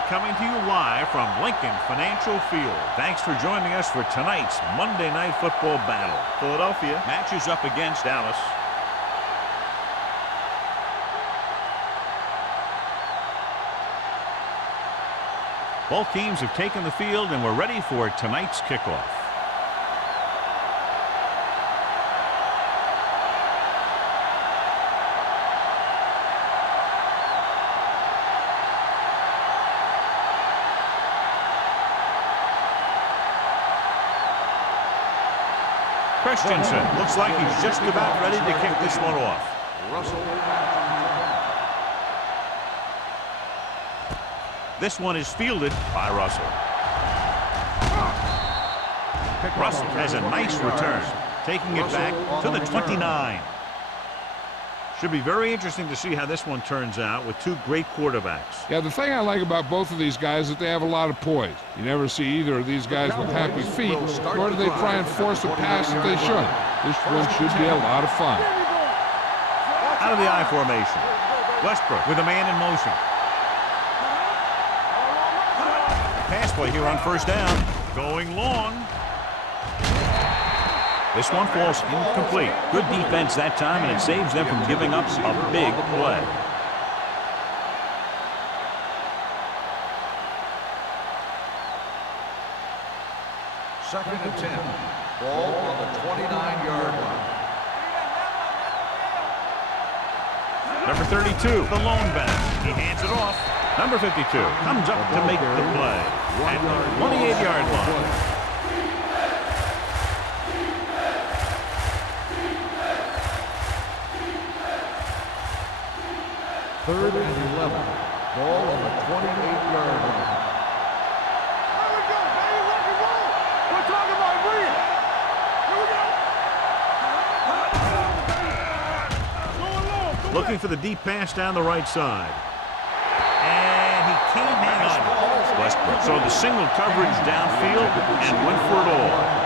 We're coming to you live from Lincoln Financial Field. Thanks for joining us for tonight's Monday Night Football battle. Philadelphia matches up against Dallas. Both teams have taken the field and we're ready for tonight's kickoff. Christensen looks like he's just about ready to kick this one off. This one is fielded by Russell. Russell has a nice return, taking it back to the 29. Should be very interesting to see how this one turns out with two great quarterbacks. Yeah, the thing I like about both of these guys is that they have a lot of poise. You never see either of these guys with happy feet, nor do they try and force a pass that they shouldn't. This one should be a lot of fun. Out of the I formation. Westbrook with a man in motion. Pass play here on first down. Going long. This one falls incomplete. Good defense that time, and it saves them from giving up a big play. Second and 10. Ball on the 29-yard line. Number 32, the lone back. He hands it off. Number 52 comes up to make the play at the 28-yard line. Third and 11. Ball on the 28-yard line. There we go, baby. Rock and roll. We're talking about bring it. Here we go. Looking for the deep pass down the right side. And he can't hang on. Westbrook saw the single coverage downfield and went for it all.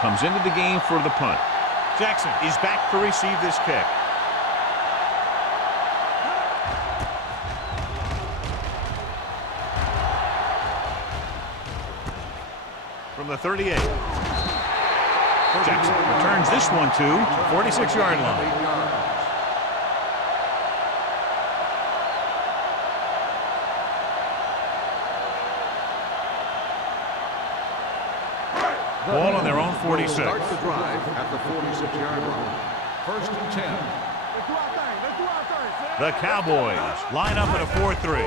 Comes into the game for the punt. Jackson is back to receive this kick. From the 38. Jackson returns this one to 46-yard line. Ball on their own 46. Start the drive at the 46-yard line. First and 10. The Cowboys line up at a 4-3.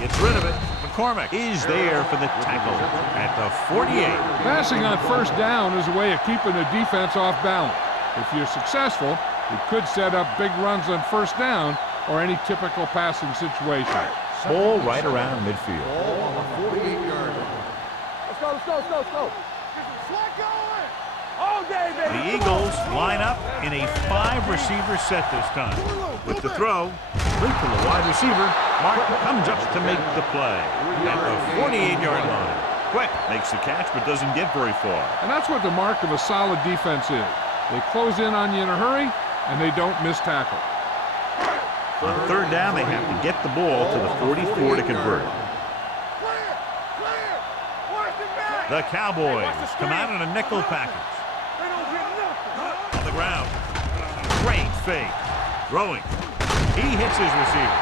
Gets rid of it. McCormick is there for the tackle at the 48. Passing on first down is a way of keeping the defense off balance. If you're successful, it could set up big runs on first down or any typical passing situation. Ball right around midfield. Ball on the 48-yard line. Let's go. All day, baby. The Eagles line up in a 5-receiver set this time. With the throw, right to the wide receiver, Martin comes up to make the play at the 48-yard line. Quick makes the catch but doesn't get very far. And that's what the mark of a solid defense is. They close in on you in a hurry, and they don't miss tackle. On third down, they have to get the ball to the 44 to convert. The Cowboys come out in a nickel package. On the ground. Great fake. Throwing. He hits his receiver.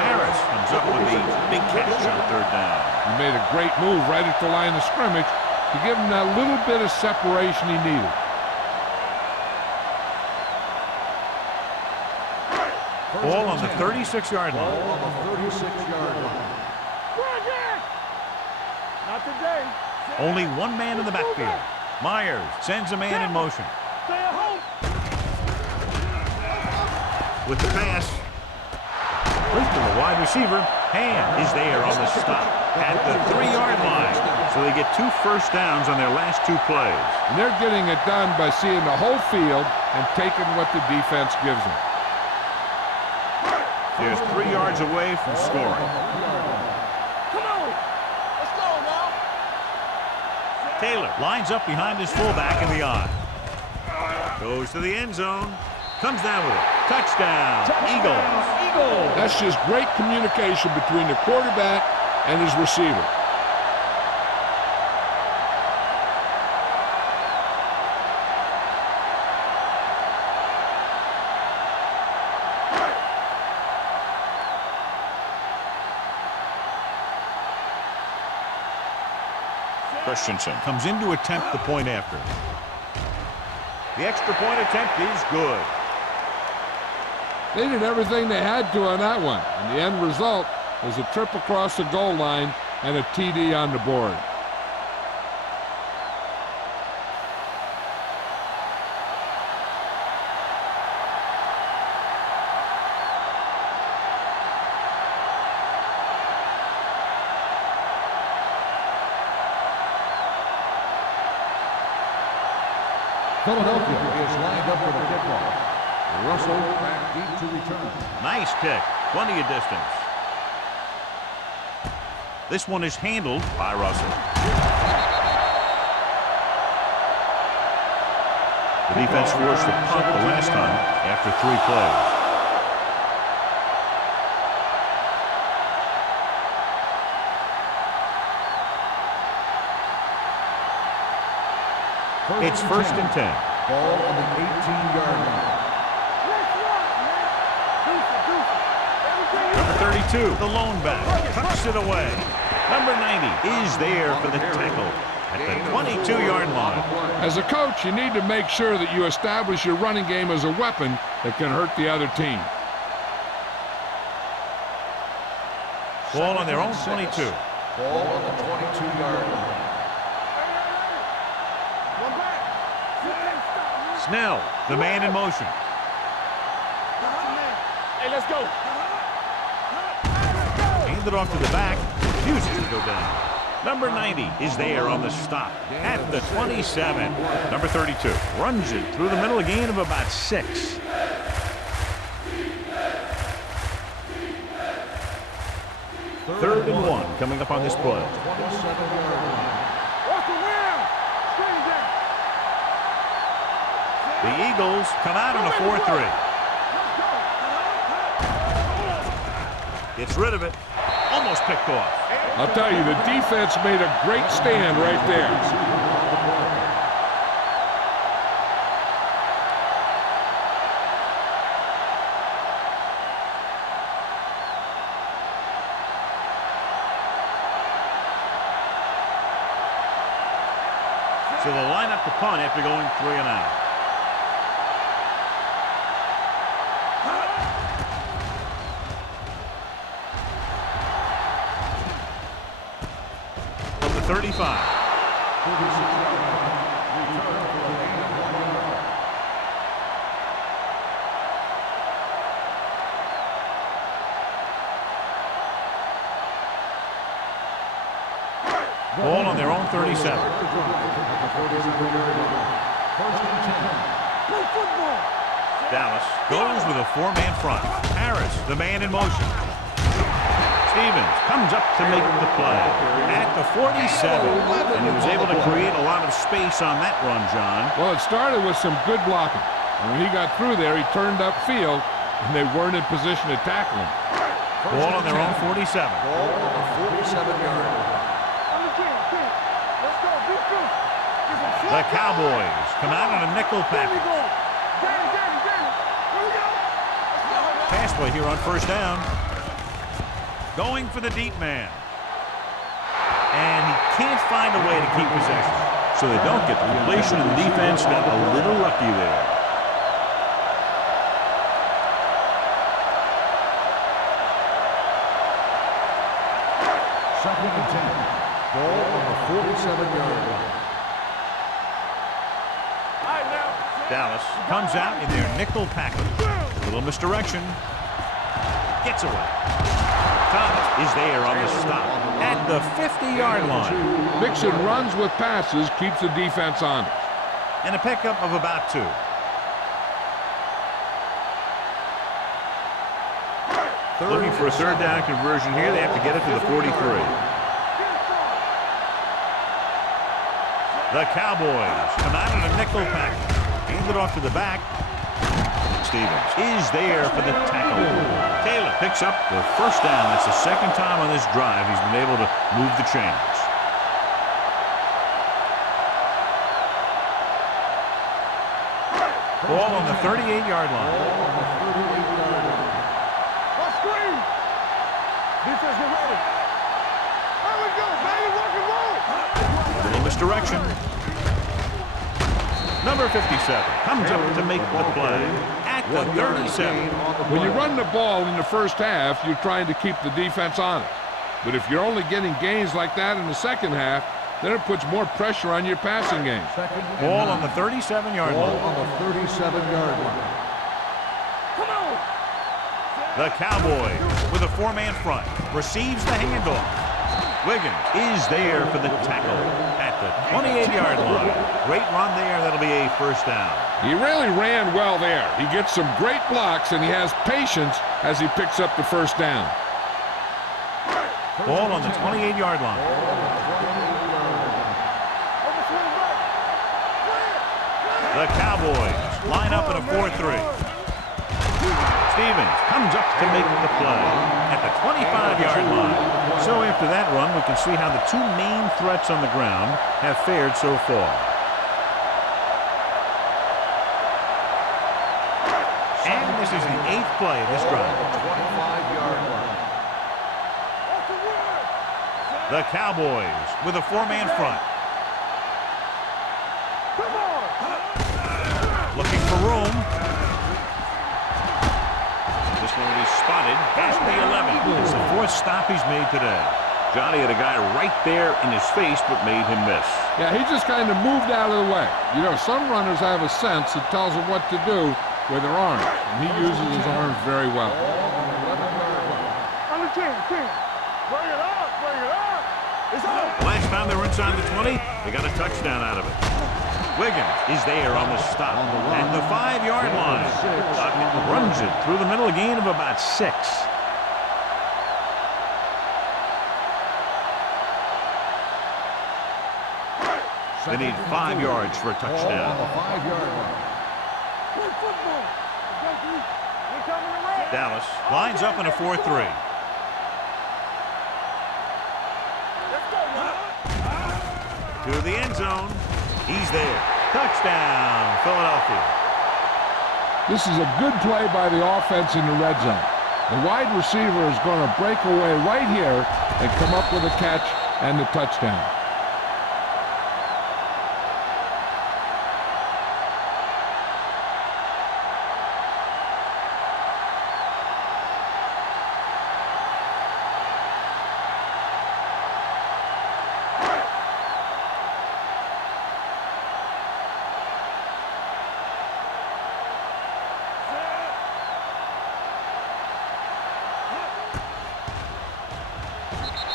Harris comes up with a big catch on third down. He made a great move right at the line of scrimmage to give him that little bit of separation he needed. Ball on the 36-yard line. Ball on the 36-yard line. Not today. Only one man in the backfield. Myers sends a man in motion. Stay at home. With the pass. Right to the wide receiver. Hand is there on the stop at the 3-yard line. So they get 2 first downs on their last 2 plays. And they're getting it done by seeing the whole field and taking what the defense gives them. There's 3 yards away from scoring. Come on, Taylor lines up behind his fullback in the I. Goes to the end zone. Comes down with it. Touchdown, Eagles. That's just great communication between the quarterback and his receiver. Christensen comes in to attempt the point after. The extra point attempt is good. They did everything they had to on that one, and the end result was a trip across the goal line and a TD on the board. Philadelphia is lined up for the kickoff. Russell back deep to return. Nice kick. Plenty of distance. This one is handled by Russell. The defense forced the punt the last time after 3 plays. It's 1st and 10. Ball on the 18-yard line. Number 32, the lone back, tucks it away. Number 90 is there for the tackle at the 22-yard line. As a coach, you need to make sure that you establish your running game as a weapon that can hurt the other team. Ball on their own 22. Ball on the 22-yard line. Snell, the man in motion. Hey, let's go. Handed off to the back, refuses to go down. Number 90 is there on the stop at the 27. Number 32 runs it through the middle, a gain of about 6. Third and 1 coming up on this play. The Eagles come out on a 4-3. Gets rid of it. Almost picked off. I'll tell you, the defense made a great stand right there. So they'll line up the punt after going 3 and out. Of the 35. Ball on their own 37. Dallas goes with a 4-man front. Harris, the man in motion. Stevens comes up to make the play at the 47, and he was able to create a lot of space on that run, John. Well, it started with some good blocking. And when he got through there, he turned upfield, and they weren't in position to tackle him. Ball on their own 47. Ball on the 47-yard line. The Cowboys come out on a nickel package. Pass play here on first down. Going for the deep man. And he can't find a way to keep possession. So they don't get the completion, and the defense got a little lucky there. Second and 10. Ball on the 47-yard line. Dallas comes out in their nickel package. A little misdirection. Gets away. Thomas is there on the stop at the 50-yard line. Mixon runs with passes, keeps the defense honest. And a pickup of about 2. Looking for a third down conversion here. They have to get it to the 43. The Cowboys come out in a nickel package. Hand it off to the back. Stevens is there for the tackle. Taylor picks up the first down. That's the second time on this drive he's been able to move the chains. Ball on the 38-yard line. Let's screen. Defense get ready. There we go, baby. Rock and roll. A little misdirection. Number 57 comes up to make the play at the 37. When you run the ball in the first half, you're trying to keep the defense honest. But if you're only getting gains like that in the second half, then it puts more pressure on your passing game. Ball on the 37-yard line. On the 37-yard line. Come on. The Cowboys with a four-man front receives the handoff. Wiggins is there for the tackle at the 28-yard line. Great run there. That'll be a first down. He really ran well there. He gets some great blocks, and he has patience as he picks up the first down. Ball on the 28-yard line. The Cowboys line up in a 4-3. Stevens comes up to make the play at the 25-yard line. So after that run, we can see how the two main threats on the ground have fared so far. And this is the 8th play of this drive. 25-yard line. The Cowboys with a four-man front. Looking for room. This one is spotted past the 11. It's the 4th stop he's made today. Johnny had a guy right there in his face but made him miss. Yeah, he just kind of moved out of the way. You know, some runners have a sense that tells them what to do with their arms, and he uses his arms very well. On the 10. Bring it up. It's up. Last time they were inside the 20, they got a touchdown out of it. Wiggins is there on the stop. And the 5-yard line. Runs it through the middle, a gain of about 6. They need 5 yards for a touchdown. 5-yard line. Good football. We're coming around. Dallas lines up in a 4-3. To the end zone. He's there. Touchdown, Philadelphia. This is a good play by the offense in the red zone. The wide receiver is going to break away right here and come up with a catch and the touchdown.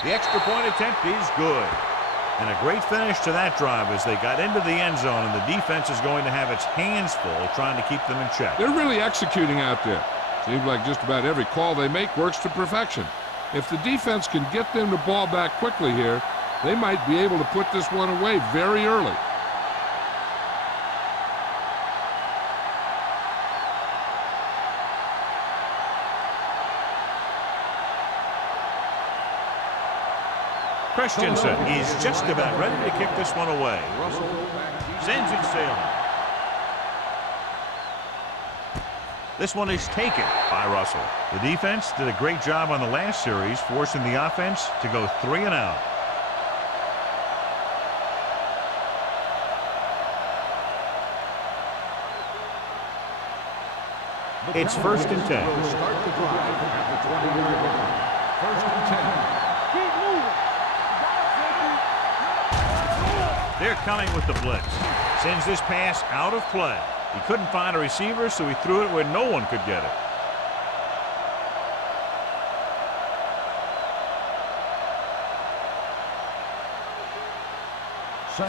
The extra point attempt is good. And a great finish to that drive as they got into the end zone, and the defense is going to have its hands full trying to keep them in check. They're really executing out there. Seems like just about every call they make works to perfection. If the defense can get them the ball back quickly here, they might be able to put this one away very early. Christensen is just about ready to kick this one away. Sends it sailing. This one is taken by Russell. The defense did a great job on the last series, forcing the offense to go 3 and out. It's 1st and 10. Start the drive at the 20-yard line. 1st and 10. They're coming with the blitz. Sends this pass out of play. He couldn't find a receiver, so he threw it where no one could get it.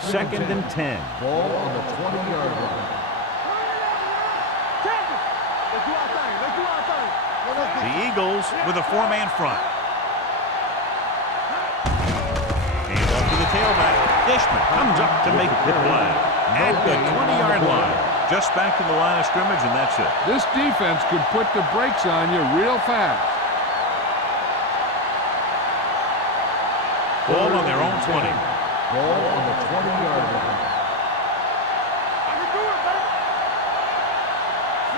Second and 10. Ball on the 20-yard line. The Eagles with a 4-man front. Hands off to the tailback. Dishman comes up to make the play at the 20-yard line. Just back to the line of scrimmage, and that's it. This defense could put the brakes on you real fast. Ball on their own 20. Ball on the 20-yard line.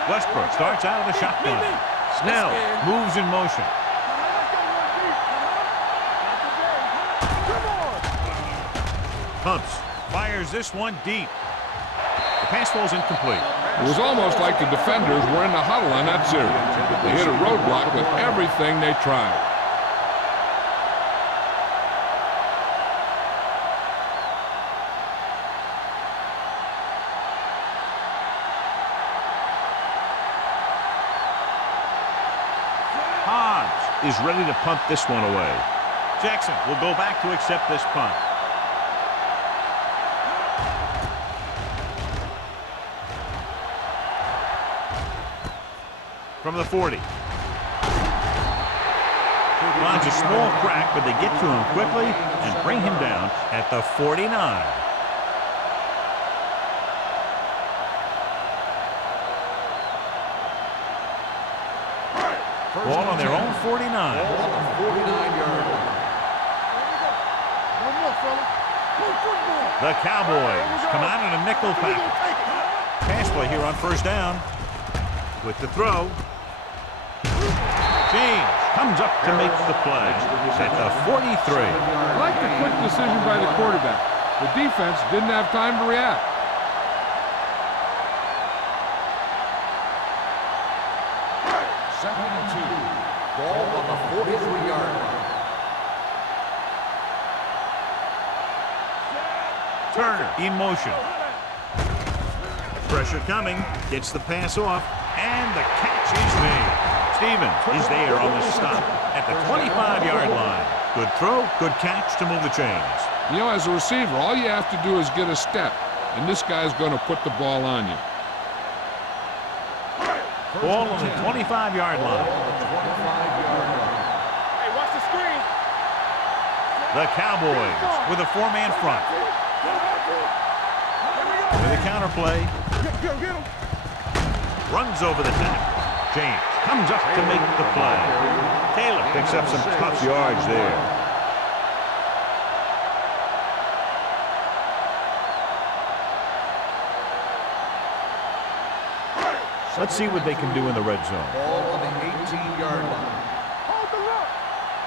Westbrook starts out of the shotgun. Snell moves in motion. Pumps, fires this one deep. The pass falls incomplete. It was almost like the defenders were in the huddle on that series. They hit a roadblock with everything they tried. Is ready to punt this one away. Jackson will go back to accept this punt. From the 40. Finds a small crack, but they get to him quickly and bring him down at the 49. Ball on their own 49. Ball on the 49-yard line. The Cowboys come out in a nickel package. Pass play here on first down. With the throw. James comes up to make the play at the 43. I like the quick decision by the quarterback. The defense didn't have time to react. Second and 2. Ball on the 43-yard line. Turner in motion. Pressure coming. Gets the pass off. And the catch is made. Stevens is there on the stop at the 25-yard line. Good throw, good catch to move the chains. You know, as a receiver, all you have to do is get a step, and this guy's going to put the ball on you. Ball on the 25-yard line. Hey, watch the screen. The Cowboys with a four-man front. With a counter play. Get him. Runs over the tackle. James comes up to make the play. Taylor picks up some tough yards there. Let's see what they can do in the red zone. Ball on the 18-yard line. Hold the look.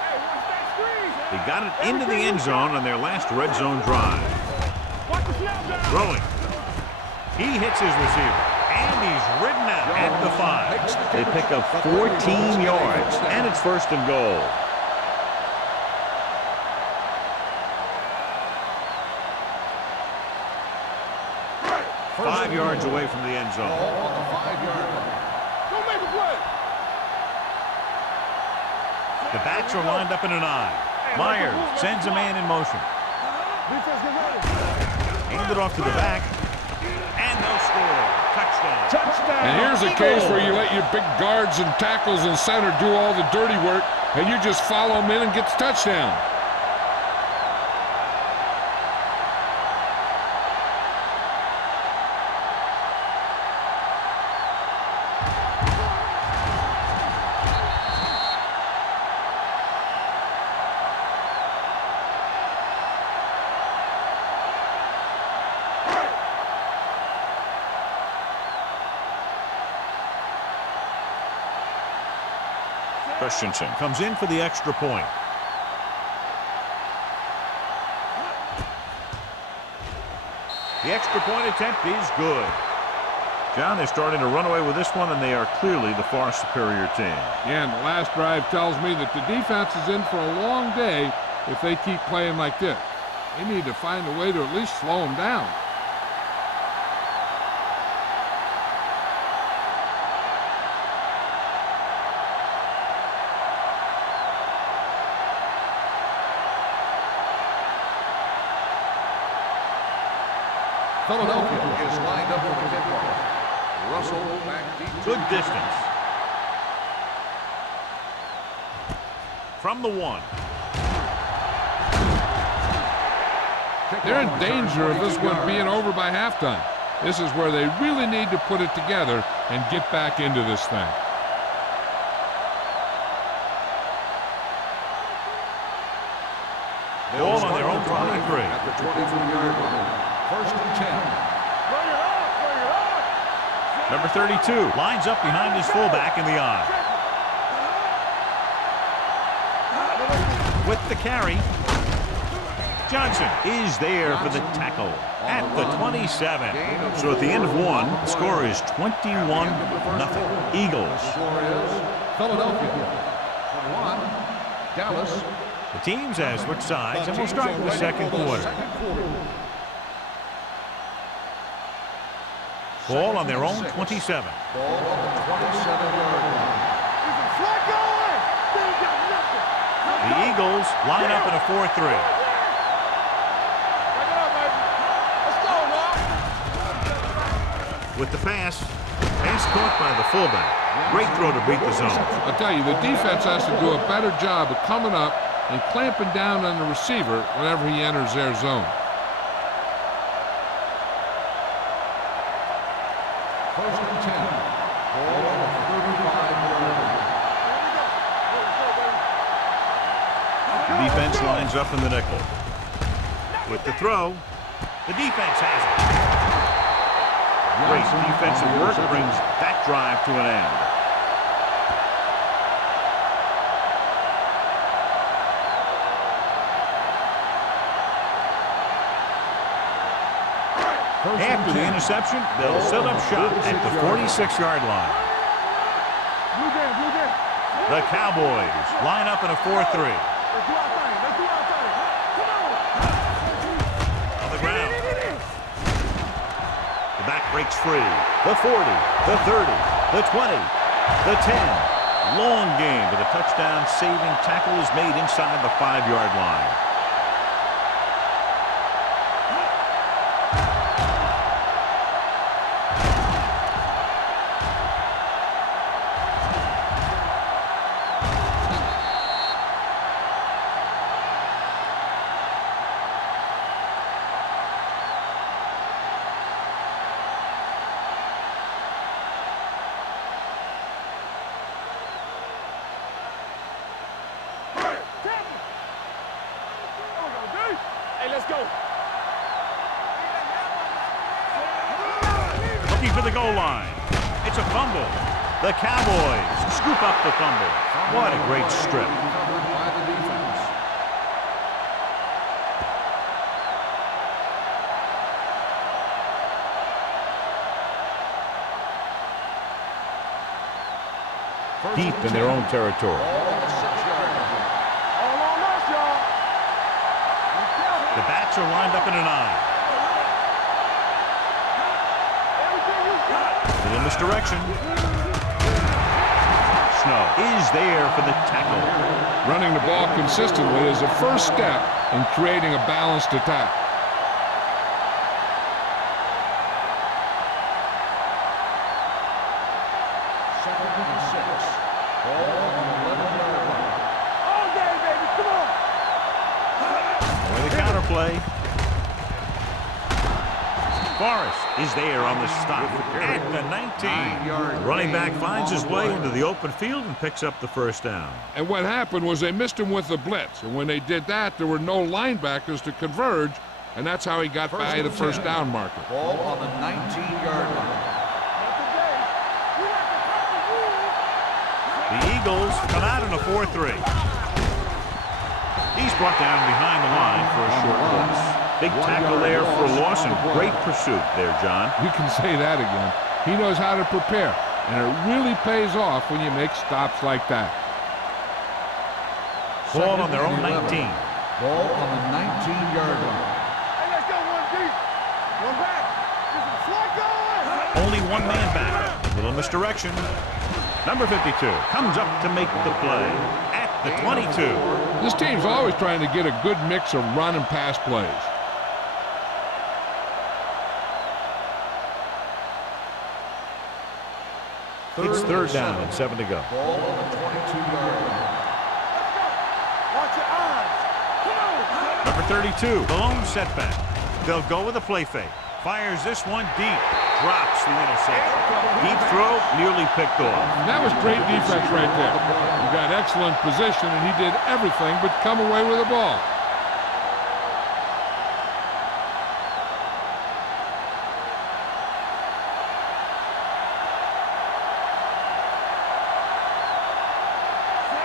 Hey, watch that screen. They got it into the end zone on their last red zone drive. Watch the snap down. Throwing. He hits his receiver. And he's ridden out at the 5. They pick up 14 yards, and it's first and goal. Five yards away from the end zone. Ball on the 5-yard line. Don't make a play. The backs are lined up in an I. Myers sends a man in motion. Defense get ready. Hand it off to the back. And no score. Touchdown. And here's a case where you let your big guards and tackles and center do all the dirty work, and you just follow them in and get the touchdown. Christensen comes in for the extra point. The extra point attempt is good. John, they're starting to run away with this one, and they are clearly the far superior team. Yeah, and the last drive tells me that the defense is in for a long day if they keep playing like this. They need to find a way to at least slow them down. Philadelphia is lined up for the kickoff. Russell back deep. Good distance. From the 1. They're in danger of this one being over by halftime. This is where they really need to put it together and get back into this thing. Ball on their own 23. At the 23-yard line. First and 10. Number 32 lines up behind his fullback in the I. With the carry, Johnson is there for the tackle at the 27. So at the end of one, the score is 21-0. Eagles. The score is Philadelphia 21, Dallas. The teams have switched sides, and we'll start the second quarter. Ball on their own 27. Ball on the 27-yard line. The Eagles line up in a 4-3. With the pass caught by the fullback. Great throw to beat the zone. I'll tell you, the defense has to do a better job of coming up and clamping down on the receiver whenever he enters their zone. First and 10. Ball on the 35-yard line. Defense lines up in the nickel. With the throw, the defense has it. Great defensive work brings that drive to an end. After the interception, they'll set up shop at the 46-yard line. The Cowboys line up in a 4-3. On the ground. The back breaks free. The 40, the 30, the 20, the 10. Long game, but a touchdown-saving tackle is made inside the 5-yard line. Looking for the goal line. It's a fumble. The Cowboys scoop up the fumble. What a great strip. Covered by the defense. Deep in their own territory. Ball on the 6-yard line. The backs are lined up in an I. Little misdirection. Snow is there for the tackle. Running the ball consistently is the first step in creating a balanced attack. Second and 6. Ball on the 11-yard line. With the counterplay. Forrest is there on the stop at the 19. Running back finds his way into the open field and picks up the first down. And what happened was they missed him with the blitz. And when they did that, there were no linebackers to converge, and that's how he got by the first down marker. Ball on the 19-yard line. The Eagles come out in a 4-3. He's brought down behind the line for a short loss. Big tackle there for a loss and great pursuit there, John. You can say that again. He knows how to prepare, and it really pays off when you make stops like that. Ball on their own 19. Ball on the 19-yard line. Only one man back. Little misdirection. Number 52 comes up to make the play at the 22. This team's always trying to get a good mix of run and pass plays. It's third down and 7 to go. Ball on the 22-yard line. Number Number 32, the lone setback. They'll go with a play fake. Fires this one deep. Drops the interception. Deep throw, nearly picked off. That was great defense right there. He got excellent position, and he did everything but come away with the ball.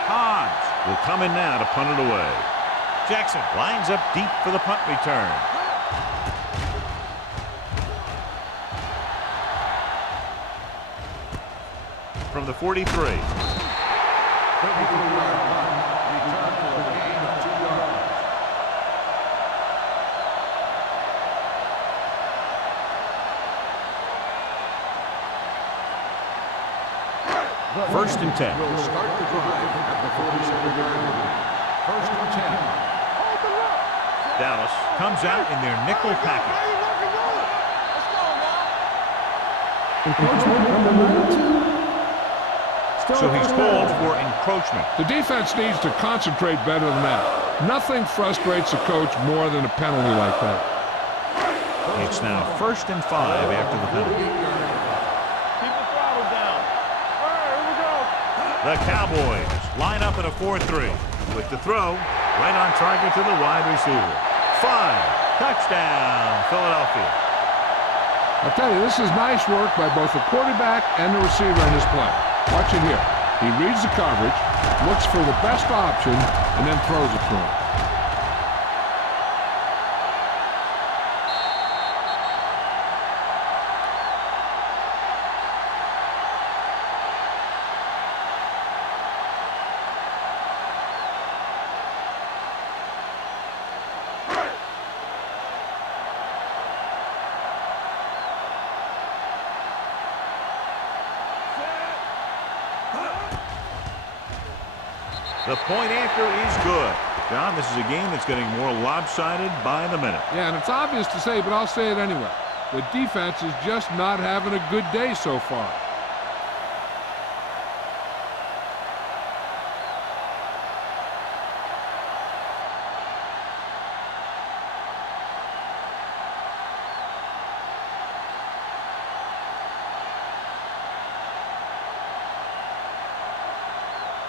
Hans will come in now to punt it away. Jackson lines up deep for the punt return. From the 43. 33-yard punt. Return for a gain of 2 yards. First and 10. Will start the drive at the 47-yard line. First and 10. Dallas comes out in their nickel package. So he's called for encroachment. The defense needs to concentrate better than that. Nothing frustrates a coach more than a penalty like that. It's now first and 5 after the penalty. Keep the throttle down. All right, here we go. The Cowboys line up in a 4-3. With the throw, right on target to the wide receiver. 5. Touchdown, Philadelphia. I'll tell you, this is nice work by both the quarterback and the receiver in this play. Watch it here. He reads the coverage, looks for the best option, and then throws it to him. The point after is good. John, this is a game that's getting more lopsided by the minute. Yeah, and it's obvious to say, but I'll say it anyway. The defense is just not having a good day so far.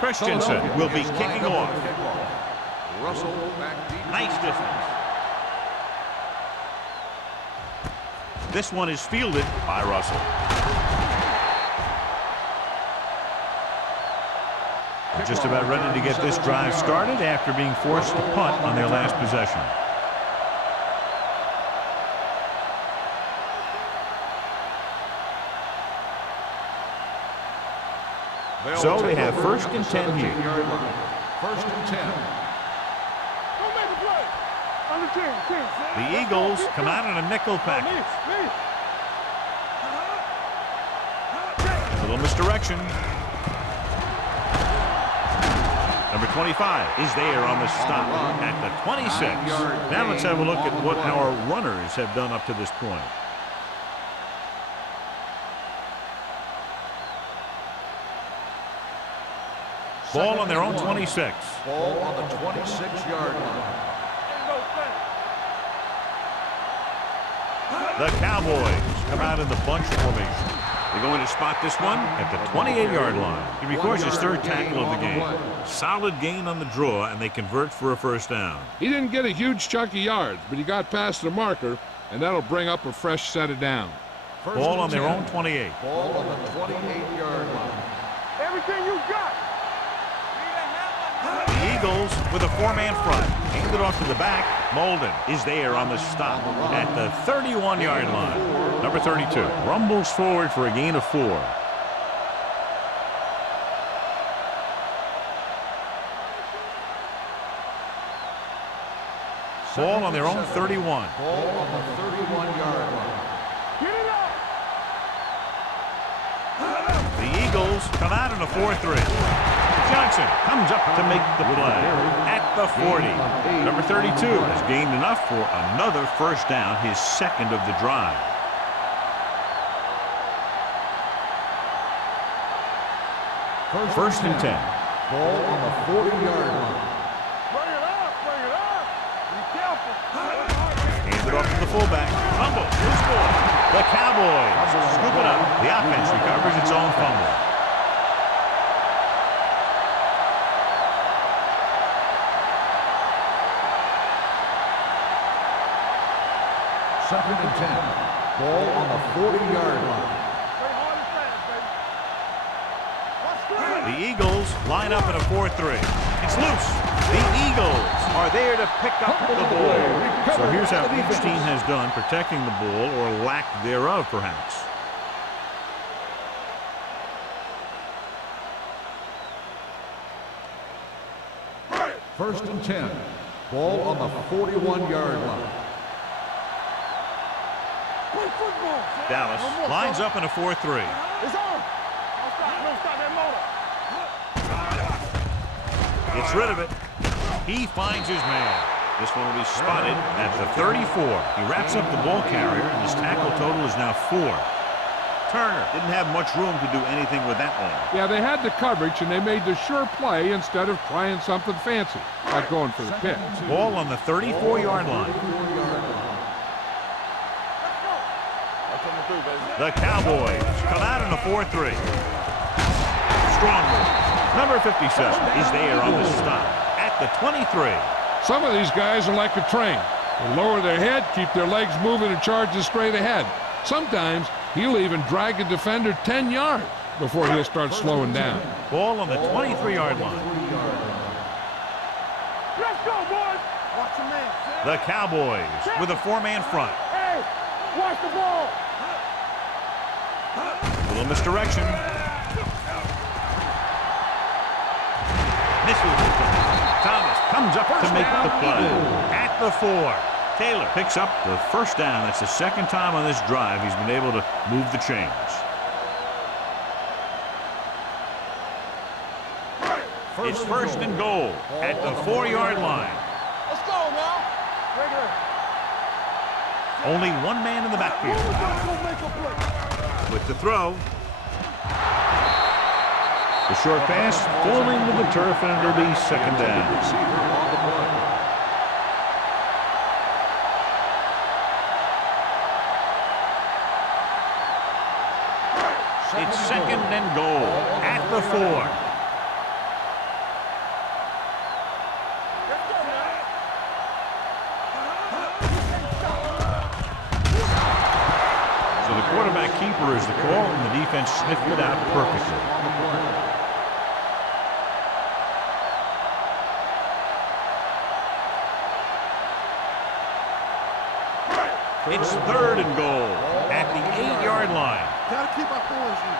Christensen will be kicking off. Russell back deep. Nice distance. This one is fielded by Russell. Just about ready to get this drive started after being forced to punt on their last possession. So they have first and 10 here. First and 10. Don't make a play. On the 10. The Eagles come out in a nickel package. Little misdirection. Number 25 is there on the stop at the 26. Now let's have a look at what our runners have done up to this point. Ball on their own 26. Ball on the 26-yard line. The Cowboys come out in the bunch formation. They're going to spot this one at the 28-yard line. He records his third tackle of the game. Solid gain on the draw, and they convert for a first down. He didn't get a huge chunk of yards, but he got past the marker, and that'll bring up a fresh set of down. Ball on their own 28. Ball on the 28-yard line. Everything you got. The Eagles with a four-man front. Hand it off to the back. Molden is there on the stop at the 31-yard line. Number 32 rumbles forward for a gain of 4. Ball on their own 31. Ball on the 31-yard line. Get it up. The Eagles come out in a 4-3. Johnson comes up to make the play at the 40. Number 32 has gained enough for another first down, his second of the drive. First and 10. Ball on the 40-yard line. Bring it up. Be careful. the fullback. Fumble. Loose ball. The Cowboys scoop it up. The offense recovers its own fumble. Second and 10. Ball on the 40-yard line. The Eagles line up in a 4-3. It's loose. The Eagles are there to pick up the ball. So here's how each team has done protecting the ball, or lack thereof, perhaps. First and 10. Ball on the 41-yard line. Dallas lines up in a 4-3. It's on. Don't stop that motor. Gets rid of it. He finds his man. This one will be spotted at the 34. He wraps up the ball carrier, and his tackle total is now 4. Turner didn't have much room to do anything with that one. Yeah, they had the coverage, and they made the sure play instead of trying something fancy, like going for the pick. Ball on the 34-yard line. The Cowboys come out in a 4-3. Strong move. Number 57 is there on the stop at the 23. Some of these guys are like a train. They lower their head, keep their legs moving, and charge straight ahead. Sometimes he'll even drag a defender 10 yards before he'll start slowing down. Ball on the 23-yard line. Let's go, boys. Watch your man. The Cowboys with a 4-man front. Hey, watch the ball. A little misdirection. Misses. Thomas comes up to make the play. At the 4. Taylor picks up the first down. That's the second time on this drive he's been able to move the chains. It's first and goal at the 4-yard line. Let's go now. Only one man in the backfield. With the throw. The short pass falling to the turf, and it'll be second down. It's second and goal at the 4. So the quarterback keeper is the call, and the defense sniffed it out perfectly. It's third and goal at the 8-yard line. Gotta keep our points in.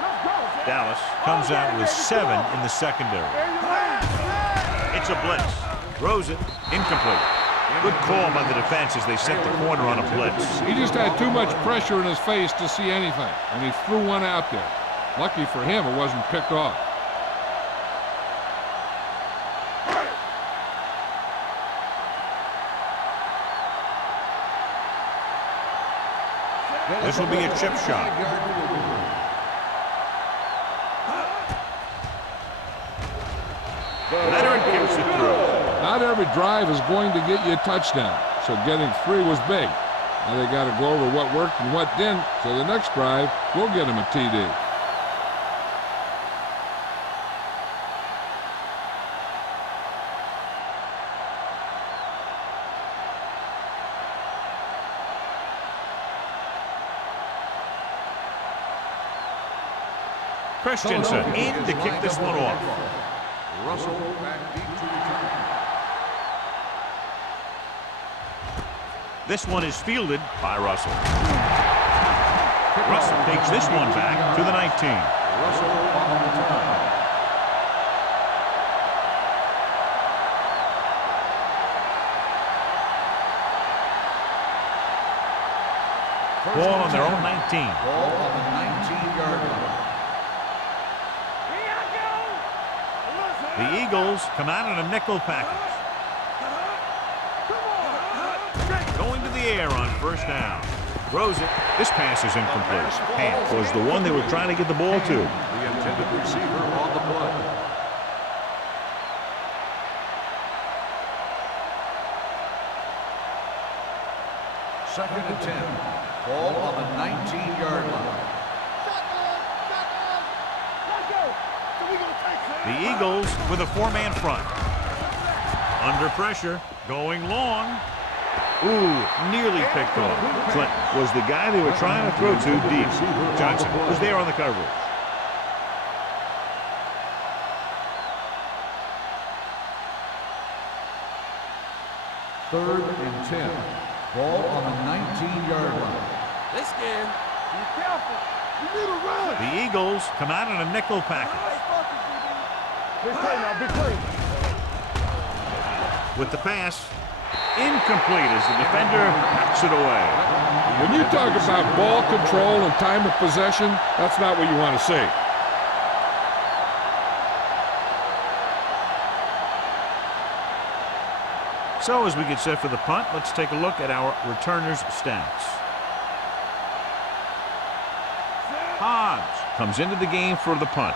Let's go. Dallas comes out with 7 in the secondary. It's a blitz. Throws it. Incomplete. Good call by the defense as they set the corner on a blitz. He just had too much pressure in his face to see anything, and he threw one out there. Lucky for him, it wasn't picked off. This will be a chip shot. Leonard kicks it through. Not every drive is going to get you a touchdown, so getting 3 was big. Now they got to go over what worked and what didn't, so the next drive will get him a TD. Christensen in to kick this one off. Russell back deep to return. This one is fielded by Russell. Russell takes this one back to the 19. Russell on the return. Ball on their own 19. Ball on the 19-yard line. The Eagles come out in a nickel package. Going to the air on first down. Throws it. This pass is incomplete. Hand was the one they were trying to get the ball to. The intended receiver on the play. Second and 10. Ball on the 19-yard line. The Eagles with a 4-man front. Under pressure, going long. Ooh, nearly picked off. Clinton was the guy they were trying to throw to deep. Johnson was there on the coverage. Third and 10. Ball on the 19-yard line. This game, be careful. You need to run. The Eagles come out in a nickel package. Big play now, big play. With the pass, incomplete as the defender backs it away. When you talk about ball control and time of possession, that's not what you want to see. So as we get set for the punt, let's take a look at our returners' stats. Hobbs comes into the game for the punt.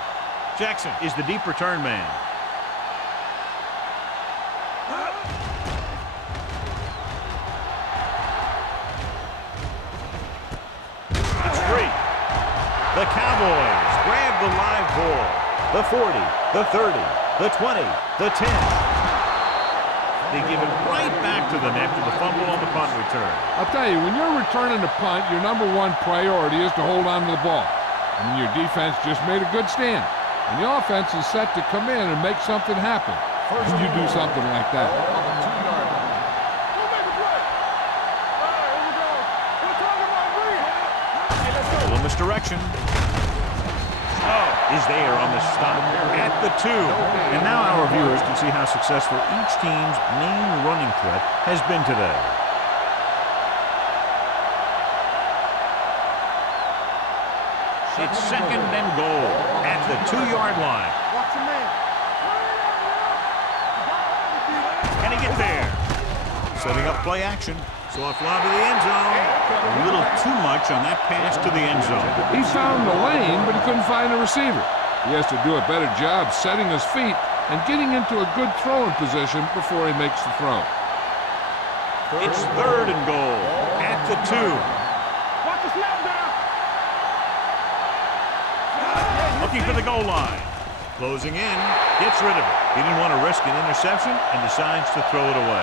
Jackson is the deep return man. That's free. The Cowboys grab the live ball. The 40, the 30, the 20, the 10. They give it right back to them after the fumble on the punt return. I'll tell you, when you're returning a punt, your number one priority is to hold on to the ball. I mean, your defense just made a good stand. And the offense is set to come in and make something happen. First, you do something like that. On the 2-yard line. A little misdirection. Oh, is there on the stop at the 2. And now our viewers can see how successful each team's main running threat has been today. It's second and goal at the 2-yard line. Watch your man. Can he get there? Setting up play action. So a fly to the end zone. A little too much on that pass to the end zone. He found the lane, but he couldn't find a receiver. He has to do a better job setting his feet and getting into a good throwing position before he makes the throw. It's third and goal at the 2. Watch the snap down. Looking for the goal line. Closing in. Gets rid of it. He didn't want to risk an interception and decides to throw it away.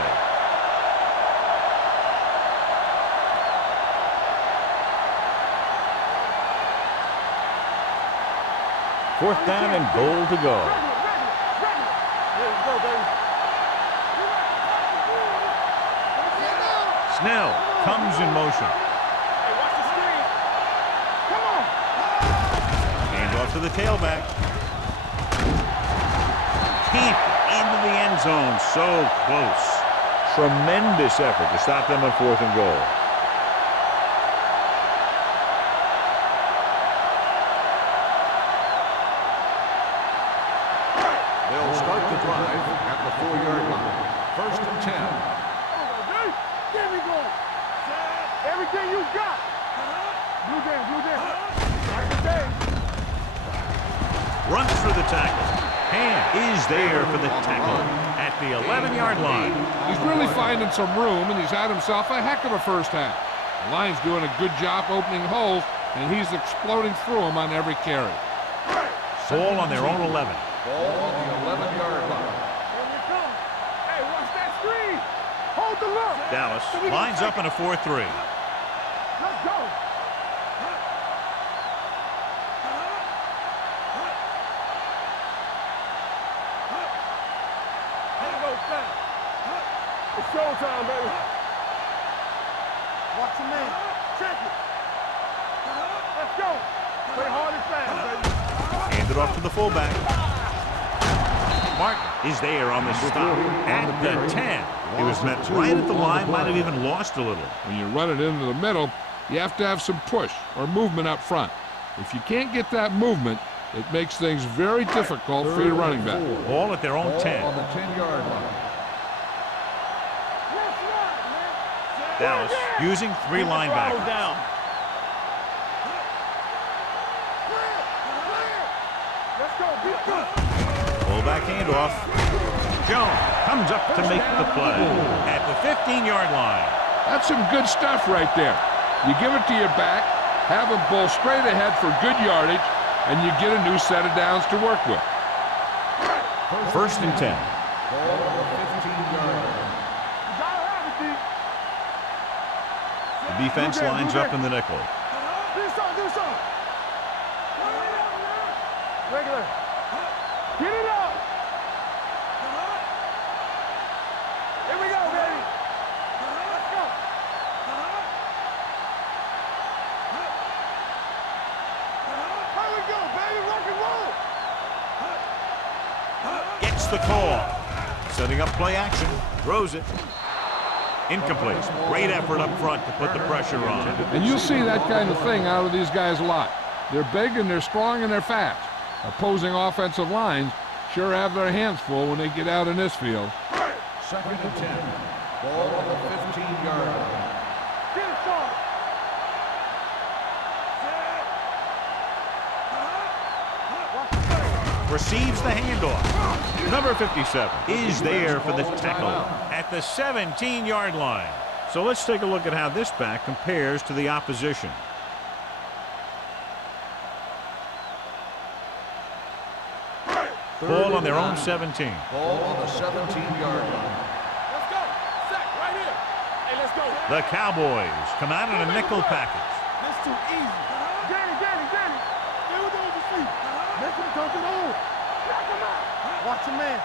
Fourth down and goal to go. Snell comes in motion. Hey, watch the screen. Come on. Hand off to the tailback. Can't get into the end zone. So close. Tremendous effort to stop them on 4th and goal. They'll start the drive at the 4-yard line. First and 10. There we go. Everything you got. Blue down. Right today. Runs for the tackle. Hand is there for the tackle at the 11-yard line. He's really finding some room, and he's had himself a heck of a first half. The line's doing a good job opening holes, and he's exploding through them on every carry. Ball on their own 11. Ball on the 11-yard line. Here we come. Hey, watch that screen. Hold the look. Dallas lines up in a 4-3. Let's go. It's showtime, baby. Watch your man. Check it. Let's go. Play hard and fast, baby. Hand it off to the fullback. Martin is there on the stop at the 10. He was met right at the line, might have even lost a little. When you run it into the middle, you have to have some push or movement up front. If you can't get that movement, it makes things very difficult for your running back. Ball at their own 10. On the 10-yard line. Dallas using 3 linebackers. Let's go. Be good. Fullback handoff. Jones comes up to make the play at the 15-yard line. That's some good stuff right there. You give it to your back, have him pull straight ahead for good yardage, and you get a new set of downs to work with. First and 10. Ball on the 15-yard line. You gotta have it, D. The defense lines up in the nickel. Do something. Regular. Get it up. Here we go, baby. Let's go. Here we go, baby. Rock and roll. Gets the call. Setting up play action. Throws it. Incomplete. Great effort up front to put the pressure on. And you'll see that kind of thing out of these guys a lot. They're big and they're strong and they're fast. Opposing offensive lines sure have their hands full when they get out in this field. Second and 10. Ball on the 15-yard line. Get it, Sean. Receives the handoff. Number 57 is there for the tackle at the 17-yard line. So let's take a look at how this back compares to the opposition. Ball on their own 17. Ball on the 17-yard line. Let's go. Sack right here. Hey, let's go. The Cowboys come out in a nickel package. That's too easy. Danny. Stay with those receivers. Make him come to the hole. Knock him out. Watch your man.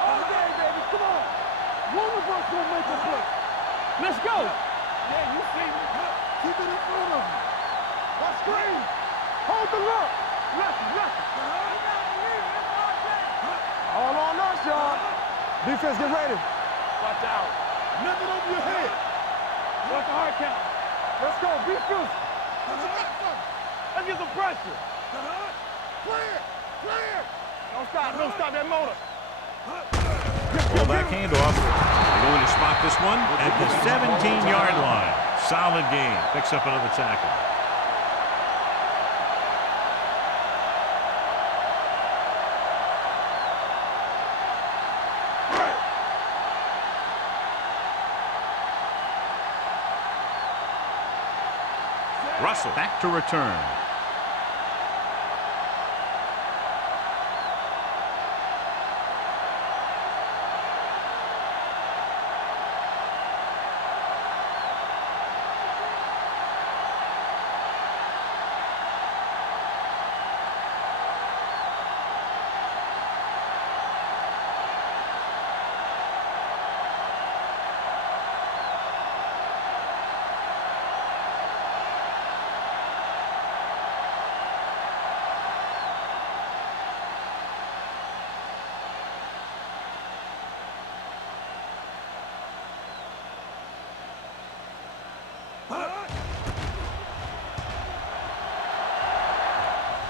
All day, baby. Come on. One of us will make a play. Let's go. Yeah, you see me. Keep it in front of you. Watch screen. Hold the look. Left. All on us, y'all. Defense, get ready. Watch out. Nothing over your head. Watch the hard count. Let's go. Be fierce. Let's get some pressure. Clear. Don't stop that motor. Fullback handoff. They're going to spot this one At the 17-yard line. Solid game. Picks up another tackle. Russell back to return.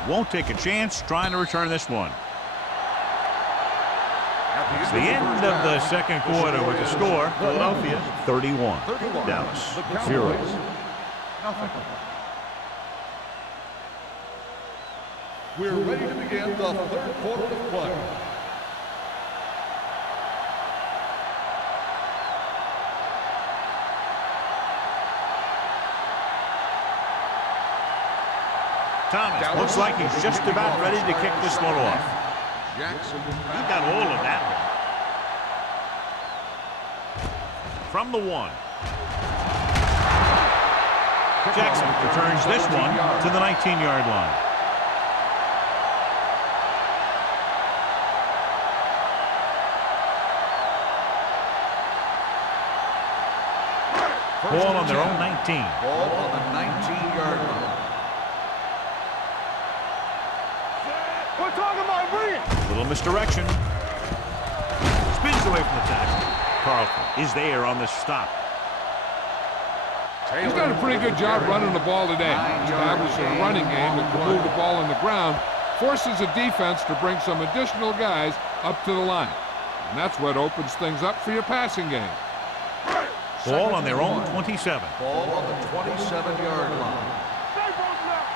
Won't take a chance trying to return this one. It's the end of the second quarter with the score. Philadelphia 31. Dallas 0. We're ready to begin the third quarter of play. Thomas looks like he's just about ready to kick this one off. Jackson He got hold of that one. From the 1. Jackson returns this one to the 19-yard line. Ball on their own 19. Ball on the 19-yard line. We're talking about brilliant. Little misdirection. Spins away from the tackle. Carlton is there on the stop. He's done a pretty good job running the ball today. Establishing a running game that can move the ball on the ground, forces the defense to bring some additional guys up to the line. And that's what opens things up for your passing game. Ball on their own 27. Ball on the 27-yard line. Stay both left.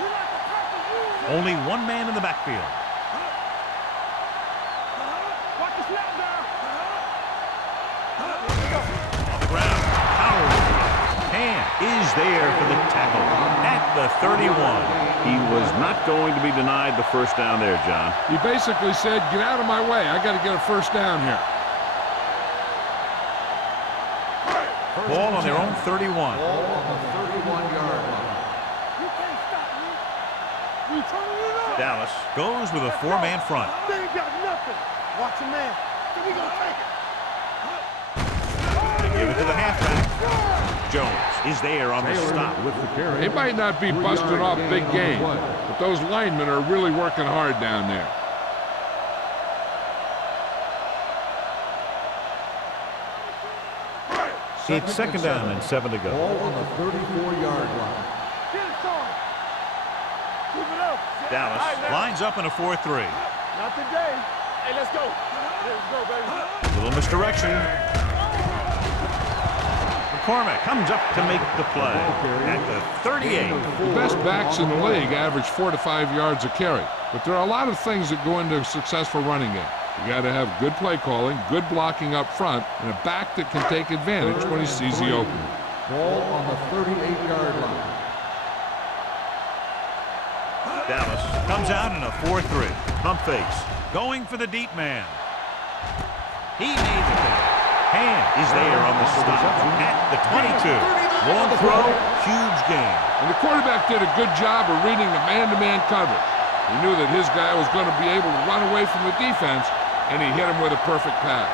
We like to practice you. Only one man in the backfield. Watch the snap down. Off is there for the tackle at the 31. He was not going to be denied the first down there, John. He basically said, get out of my way. I got to get a first down here. Ball on their own 31. Ball on the 31-yard line. You can't stop me. You turning it up. Dallas goes with a four-man front. They ain't got nothing. Watch your man. So we gonna take it. They give it to the halfback. Jones is there on the stop. They might not be busting off big game, but those linemen are really working hard down there. It's second down and 7 to go. Ball on the 34-yard line. Get it, Tom. Keep it up. Dallas lines up in a 4-3. Not today. Hey, let's go. Let's go, baby. Little misdirection. McCormick comes up to make the play at the 38. The best backs in the league average 4 to 5 yards a carry, but there are a lot of things that go into a successful running game. You got to have good play calling, good blocking up front, and a back that can take advantage when he sees the opening. Ball on the 38-yard line. Dallas comes out in a 4-3. Pump fakes. Going for the deep man. He made the play. Hand is there on the stop at the 22. Long throw, huge gain. And the quarterback did a good job of reading the man-to-man coverage. He knew that his guy was going to be able to run away from the defense, and he hit him with a perfect pass.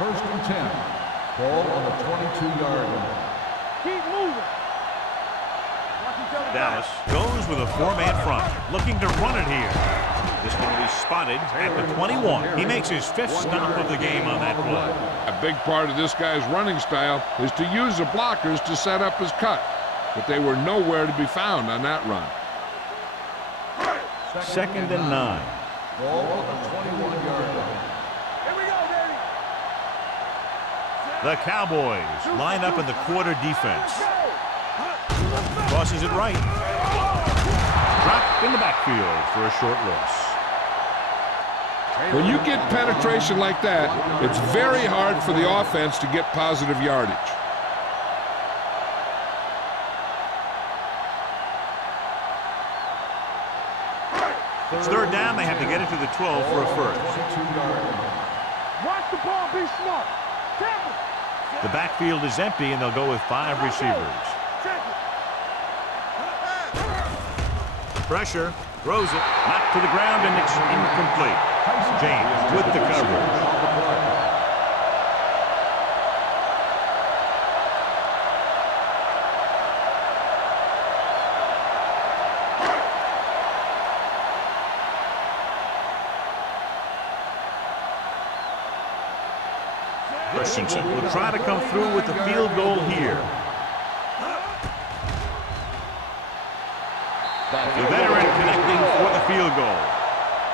First and 10. Ball on the 22-yard line. Keep moving. Watch each other. Dallas goes with a four-man front, looking to run it here. This one will be spotted at the 21. He makes his fifth stop of the game on that play. A big part of this guy's running style is to use the blockers to set up his cut, but they were nowhere to be found on that run. Second and 9. Ball on the 21-yard line. Here we go, Daddy. The Cowboys line up in the quarter defense. Tosses it right. Dropped in the backfield for a short loss. When you get penetration like that, it's very hard for the offense to get positive yardage. It's third down. They have to get it to the 12 for a first. 22-yard line. Watch the ball. Be smart. Tackle. The backfield is empty, and they'll go with 5 receivers. Tackle. Pressure, throws it, knocked to the ground, and it's incomplete. James with the coverage. Christensen will try to come through with the field goal here. The veteran connecting for the field goal.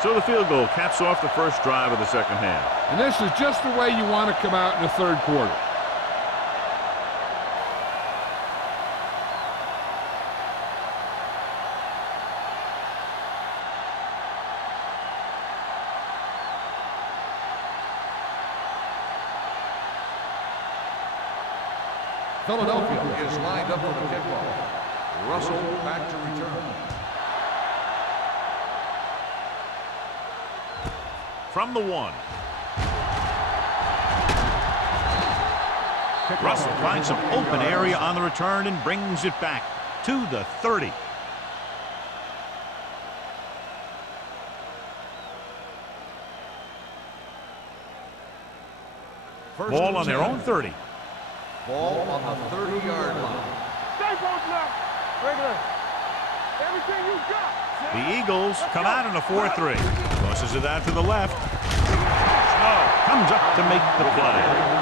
So the field goal caps off the first drive of the second half. And this is just the way you want to come out in the third quarter. Philadelphia is lined up for the kickoff. Russell back to return. From the 1. Russell finds some open area on the return and brings it back to the 30. Ball on their own 30. Ball on the 30-yard line. Stay close now. Regular. Everything you got. The Eagles come out in a 4-3. Tosses it out to the left. Snow comes up to make the play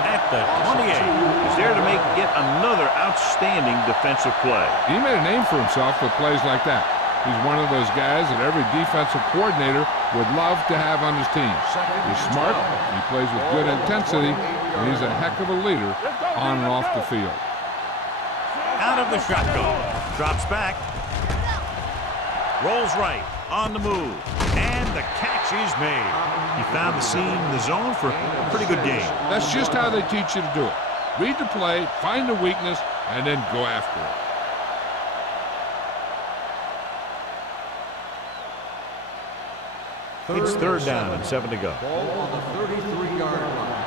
at the 28. He's there to make yet another outstanding defensive play. He made a name for himself with plays like that. He's one of those guys that every defensive coordinator would love to have on his team. He's smart, he plays with good intensity, and he's a heck of a leader on and off the field. Out of the shotgun. Drops back. Rolls right, on the move, and the catch is made. He found the seam in the zone for a pretty good game. That's just how they teach you to do it. Read the play, find the weakness, and then go after it. It's third down and 7 to go. Ball on the 33-yard line.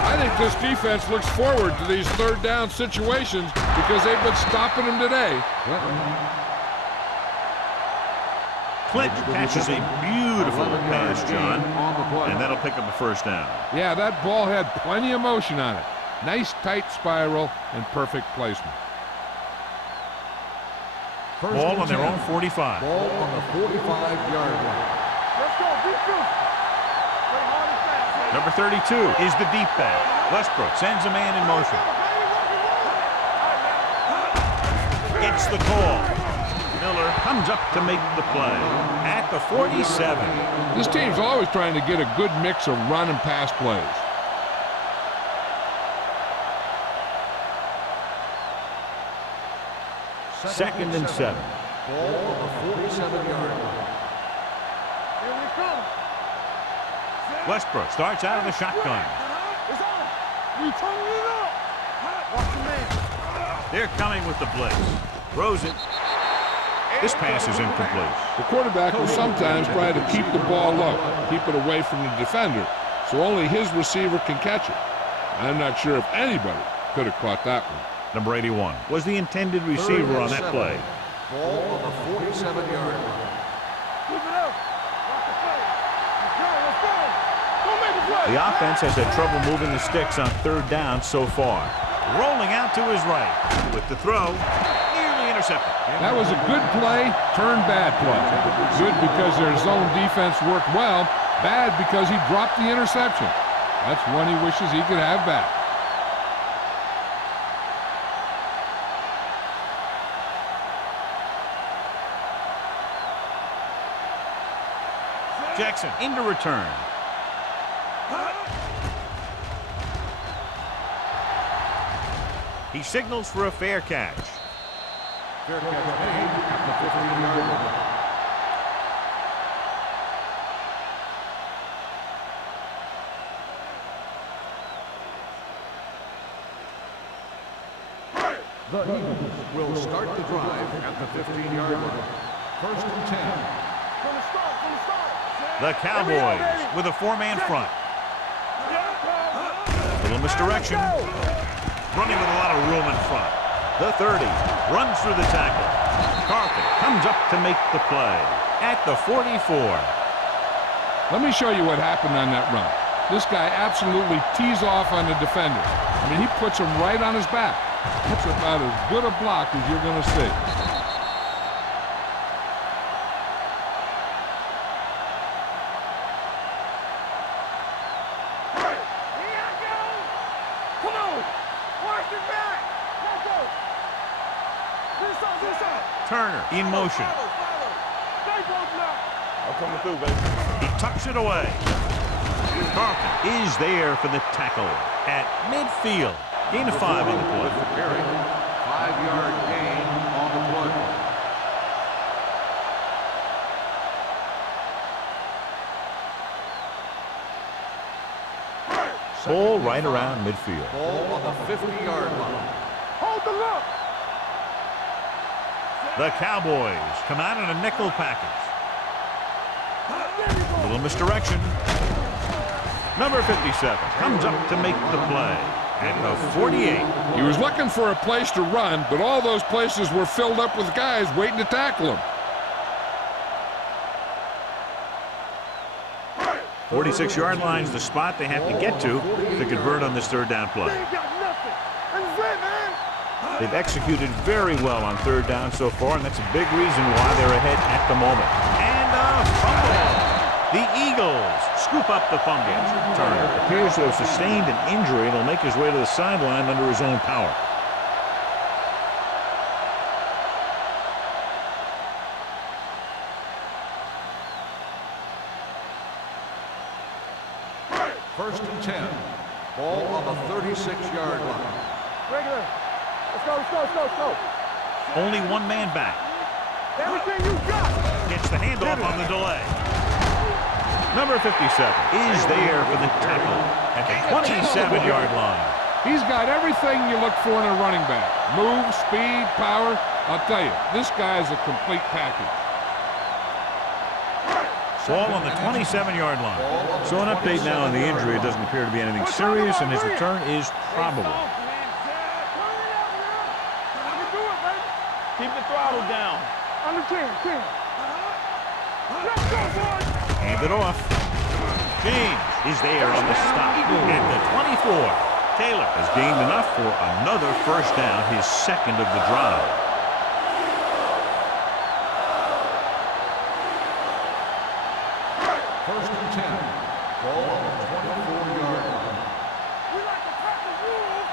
I think this defense looks forward to these third down situations because they've been stopping them today. Clint catches a beautiful pass, John, and that'll pick up a first down. Yeah, that ball had plenty of motion on it. Nice tight spiral and perfect placement. Ball on their own 45. Ball on the 45-yard line. Let's go, beat you. Play hard and fast. Number 32 is the deep back. Westbrook sends a man in motion. Gets the call. Miller comes up to make the play at the 47. This team's always trying to get a good mix of run and pass plays. Second and 7. Ball on the 47-yard line. Here we come. Westbrook starts out of the shotgun. It's on. We turning it up. Watch the man. They're coming with the blitz. Throws it. This pass is incomplete. The quarterback will sometimes try to keep the ball low, keep it away from the defender, so only his receiver can catch it. I'm not sure if anybody could have caught that one. Number 81 was the intended receiver on that play. Ball on the 47-yard line. Keep it up. Watch the play. Let's go, let's go. Don't make a play. The offense has had trouble moving the sticks on third down so far. Rolling out to his right with the throw. Nearly intercepted. That was a good play, turned bad play. Good because their zone defense worked well, bad because he dropped the interception. That's one he wishes he could have back. Jackson into return. He signals for a fair catch. Fair catch made at the 15-yard line. The Eagles will start the drive at the 15-yard line. First and 10. From the start, from the start. The Cowboys with a four-man front. Little misdirection. Running with a lot of room in front. The 30 runs through the tackle. Carlton comes up to make the play at the 44. Let me show you what happened on that run. This guy absolutely tees off on the defender. I mean, he puts him right on his back. That's about as good a block as you're going to see. Turner in motion. I'm coming through, baby. He tucks it away. Carlton is there for the tackle at midfield. Gain of 5 on the play. 5-yard gain on the play. Ball right around midfield. Ball on the 50-yard line. Hold the look. The Cowboys come out in a nickel package. A little misdirection. Number 57 comes up to make the play at the 48. He was looking for a place to run, but all those places were filled up with guys waiting to tackle him. 46-yard line is the spot they have to get to convert on this third down play. They ain't got nothing. That's it, man. They've executed very well on third down so far, and that's a big reason why they're ahead at the moment. And a fumble. The Eagles scoop up the fumble. Turner appears to have sustained an injury and will make his way to the sideline under his own power. First and 10. Ball on the 36-yard line. Regular. Let's go, let's go, let's go, let's go. Only one man back. Everything you got. Gets the handoff on the delay. Number 57 is there for the tackle at the 27-yard line. He's got everything you look for in a running back. Move, speed, power. I'll tell you, this guy is a complete package. Ball on the 27-yard line. So an update now on the injury. It doesn't appear to be anything serious, and his return is probable. Keep the throttle down. Under 10. Let's go, boys. Hand it off. James is there on the stop at the 24. Taylor Has gained enough for another first down, his second of the drive. First and 10. Ball on the 24-yard line. We like to crack the rules.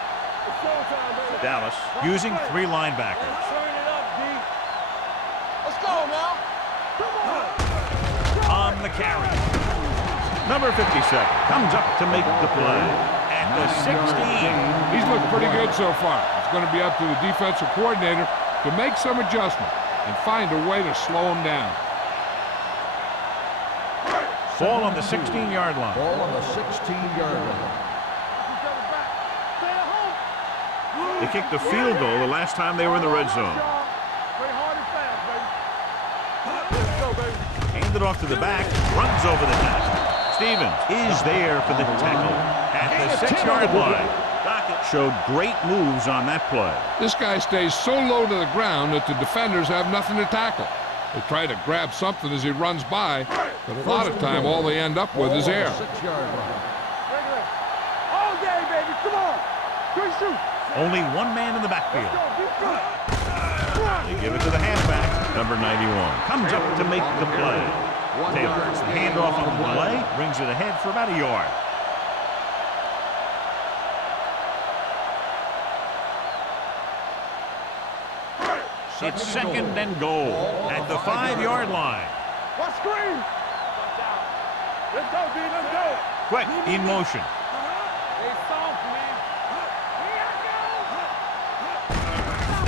It's showtime, baby. Dallas using 3 linebackers. Turn it up, D. Let's go now. Come on. On the carry. Number 57 comes up to make the play at the 16. He's looked pretty good so far. It's going to be up to the defensive coordinator to make some adjustment and find a way to slow him down. Ball on the 16-yard line. Ball on the 16-yard line. Stay at home. They kicked a field goal the last time they were in the red zone. Play hard and fast, baby. Let's go, baby. Handed off to the back, runs over the tackle. Stevens is there for the tackle at the 6-yard line. Dockett showed great moves on that play. This guy stays so low to the ground that the defenders have nothing to tackle. They try to grab something as he runs by, but a lot of time all they end up with is air. 6-yard line. Regular. All day, baby. Come on. Good shoot. Only one man in the backfield. Go, deep shot. They give it to the halfback. Number 91 comes up to make the play. Taylor, handoff on the delay, brings it ahead for about a yard. It's second and goal at the 5-yard line. What screen? Let's go, D. Let's go. Quick, in motion. Hey, soft, man.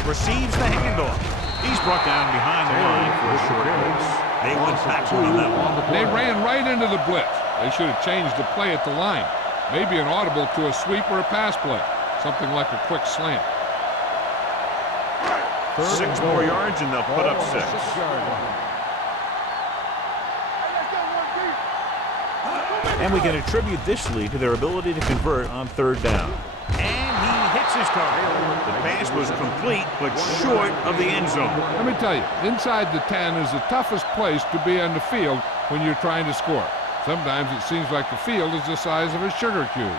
Receives the handoff. He's brought down behind the line for a short pass. They went backward on that one. They ran right into the blitz. They should have changed the play at the line. Maybe an audible to a sweep or a pass play. Something like a quick slant. 6 more yards, and they'll put up 6. 6-yard line. And we can attribute this lead to their ability to convert on 3rd down. And he hits his target. The pass was complete, but short of the end zone. Let me tell you, inside the 10 is the toughest place to be on the field when you're trying to score. Sometimes it seems like the field is the size of a sugar cube.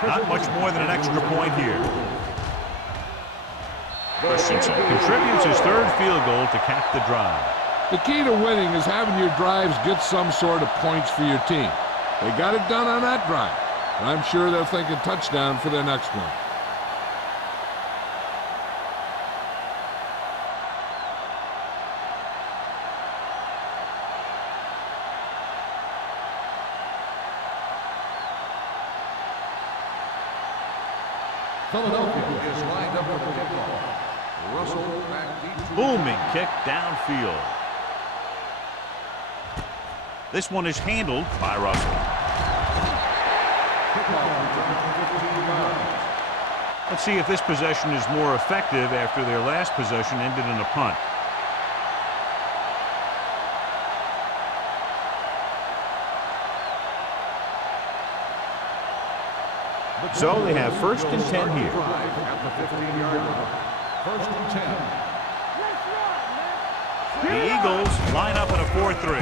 Not much more than an extra point here. Christensen contributes his 3rd field goal to cap the drive. The key to winning is having your drives get some sort of points for your team. They got it done on that drive, and I'm sure they're thinking touchdown for their next one. Philadelphia is lined up for the kickoff. Russell back deep to Booming kick downfield. This one is handled by Russell. kickoff return for 15 yards. Let's see if this possession is more effective after their last possession ended in a punt. So they have 1st and 10 here. At the 15-yard line. 1st and 10. The Eagles line up in a 4-3.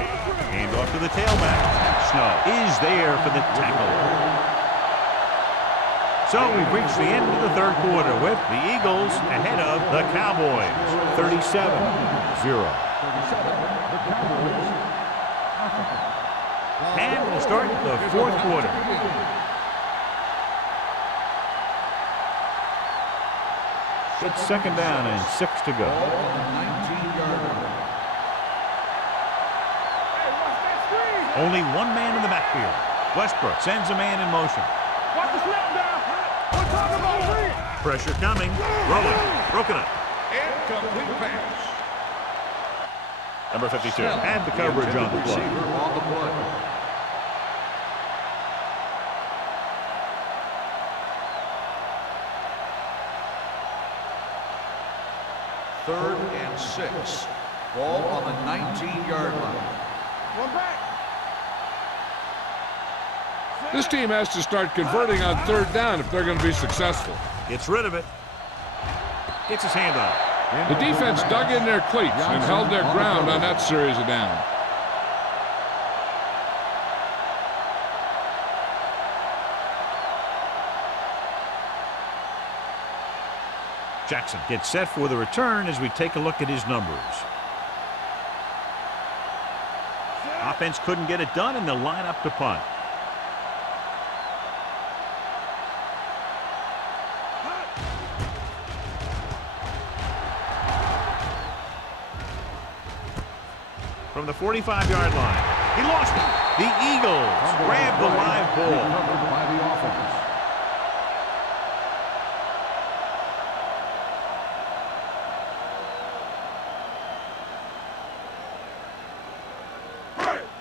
Hand off to the tailback. Snow is there for the tackle. So we've reached the end of the 3rd quarter with the Eagles ahead of the Cowboys, 37-0. And we'll start the 4th quarter. It's 2nd down and 6 to go. Ball on the 19-yard line. Only one man in the backfield. Westbrook sends a man in motion. Watch the snap down. We're talking about win. Pressure coming. Rolling. Broken up. Incomplete pass. Number 52 had the coverage on the play. Receiver on the play. Third and 6. Ball on the 19-yard line. One back. This team has to start converting on third down if they're going to be successful. Gets rid of it. Gets his hand on it. The defense dug in their cleats and held their ground on that series of downs. Jackson gets set for the return as we take a look at his numbers. Offense couldn't get it done, and they'll line up to punt. From the 45-yard line. He lost it. The Eagles grab the live ball. Covered by the offense.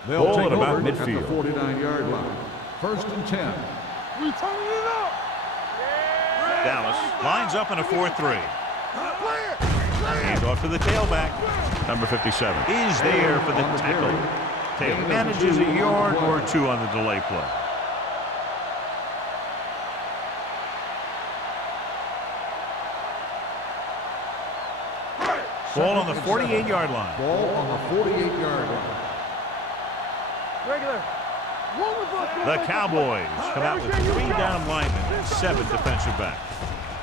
They'll Ball take at about over midfield. at the 49-yard line. First and 10. We turning it up. Dallas lines up in a 4-3. Play it. Hands off to the tailback. Number 57 is there for the tackle. Taylor manages a yard or two on the delay play. Ball on the 48-yard line. Ball on the 48-yard line. Regular. The Cowboys come out with 3 down linemen and 7 defensive backs.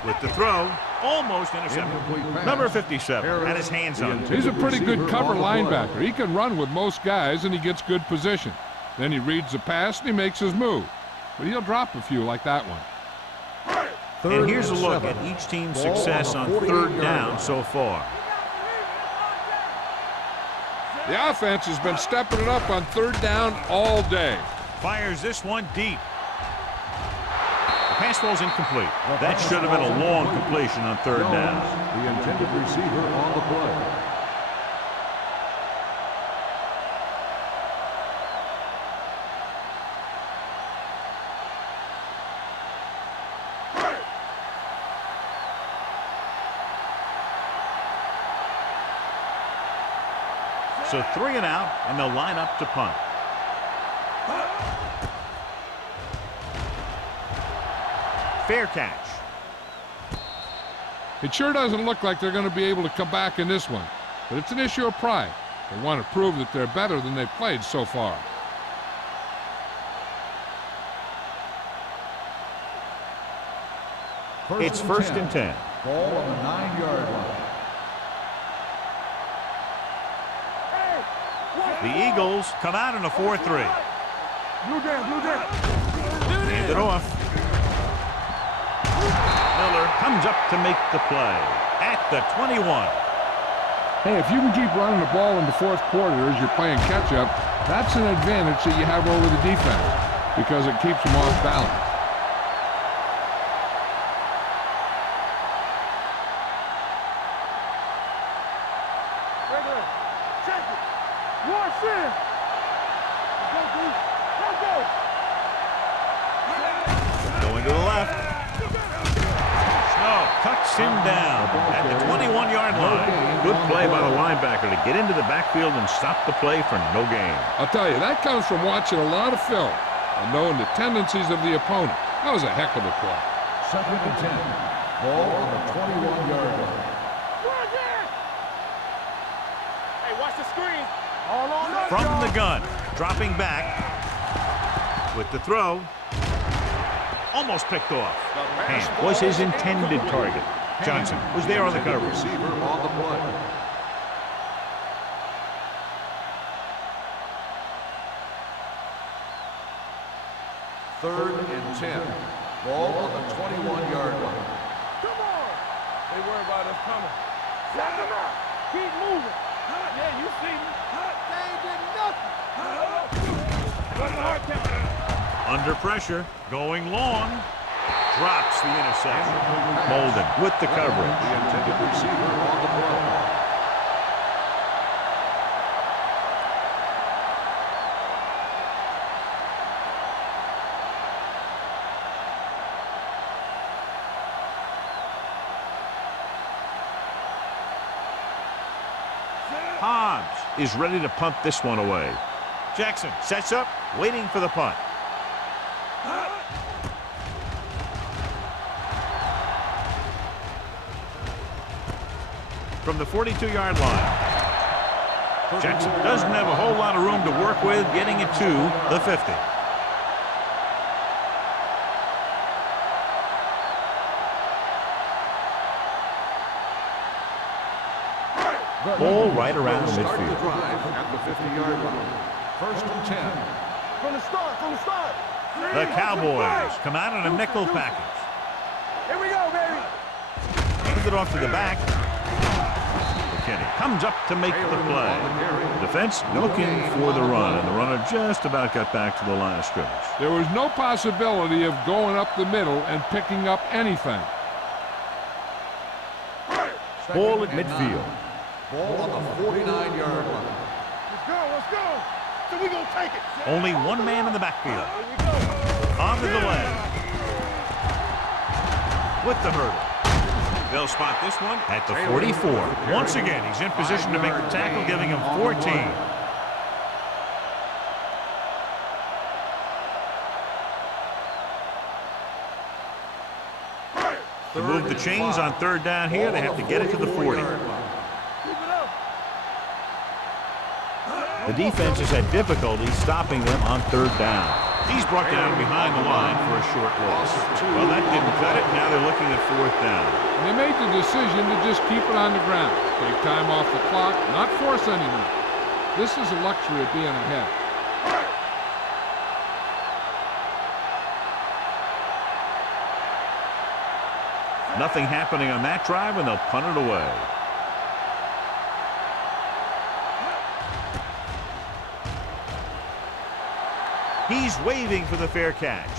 With the throw, almost intercepted. Number 57 had his hands on it. He's a pretty good cover linebacker. He can run with most guys, and he gets good position. Then he reads the pass, and he makes his move. But he'll drop a few like that one. And here's a look at each team's success on third down so far. The offense has been stepping it up on third down all day. Fires this one deep. The pass ball's incomplete. That should have been a long completion on third down. The intended receiver on the play. So 3 and out, and they'll line up to punt. Fair catch. It sure doesn't look like they're going to be able to come back in this one, but it's an issue of pride. They want to prove that they're better than they've played so far. It's first and 10. Ball on the 9-yard line. The Eagles come out in a 4-3. Blue down, blue down. Hand it off. Miller comes up to make the play at the 21. Hey, if you can keep running the ball in the fourth quarter as you're playing catch-up, that's an advantage that you have over the defense because it keeps them off balance. Regular. Check it. Watch in. Go, dude. Let's go. Going to the left. Snow cuts him down at the 21-yard line. Good play by the linebacker to get into the backfield and stop the play for no gain. I'll tell you, that comes from watching a lot of film and knowing the tendencies of the opponent. That was a heck of a play. Second and 10. Ball on the 21-yard line. Hey, watch the screen. All on us, From y'all. the gun, dropping back with the throw. Almost picked off. And was his intended target. Johnson was there on the coverage. Receiver on the play. Third and 10. Ball on the 21-yard line. Come on. They worry about us coming. Knock them out. Keep moving. Yeah, you see me. They ain't did nothing. What's the hard count? Under pressure, going long. Drops the interception. Molden with the coverage. The intended receiver on the play. Hobbs is ready to punt this one away. Jackson sets up, waiting for the punt. From the 42-yard line. Jackson doesn't have a whole lot of room to work with, getting it to the 50. Ball right around Start the midfield. drive at the 50-yard line. 1st and 10. From the start. The Cowboys come out in a nickel package. Here we go, baby. Hands it off to the back. McKinney comes up to make the play. Defense looking for the run, and the runner just about got back to the line of scrimmage. There was no possibility of going up the middle and picking up anything. Ball at midfield. Ball on the 49-yard line. Let's go. So we gonna take it. Only one man in the backfield. Here we go. On the delay. With the hurdle. They'll spot this one at the 44. Once again, he's in position to make the tackle, giving him 14. To move the chains on 3rd down here, they have to get it to the 40. The defense has had difficulty stopping them on 3rd down. He's brought down behind the line for a short loss. Well, that didn't cut it. Now they're looking at 4th down. And they made the decision to just keep it on the ground. Take time off the clock, not force anything. This is a luxury of being ahead. Nothing happening on that drive, and they'll punt it away. He's waving for the fair catch.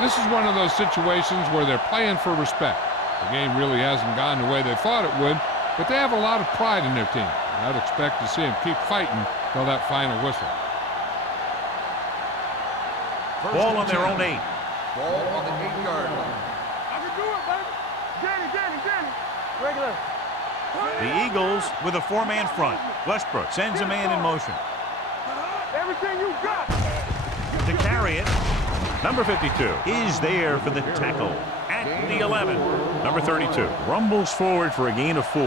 This is one of those situations where they're playing for respect. The game really hasn't gone the way they thought it would, but they have a lot of pride in their team. I'd expect to see them keep fighting till that final whistle. Ball on their own 8. Ball on the 8-yard line. I can do it, baby. Danny. Regular. The Eagles with a 4-man front. Westbrook sends a man in motion. Everything you got. To carry it, number 52 is there for the tackle at the 11. Number 32 rumbles forward for a gain of 4.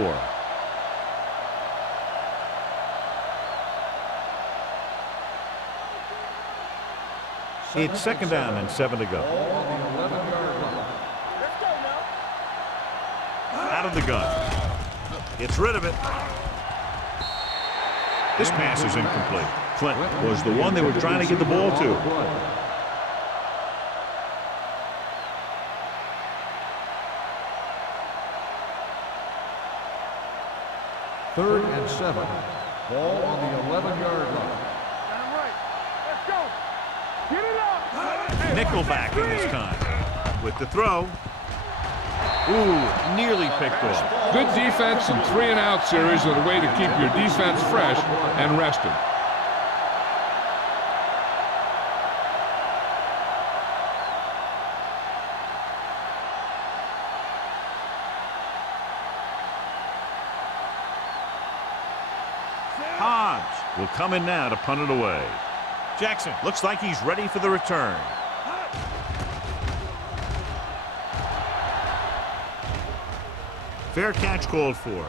It's 2nd down and 7 to go. Ball on the 11-yard line. Let's go now. Out of the gun. Gets rid of it. This pass is incomplete. Clinton was the one they were trying to get the ball to. Third and 7. Ball on the 11-yard line. Got him right. Let's go. Get it up. Nickelback in this time. With the throw. Ooh, nearly picked off. Good defense and 3-and-out series are the way to keep your defense fresh and rested. Hobbs will come in now to punt it away. Jackson looks like he's ready for the return. Fair catch called for.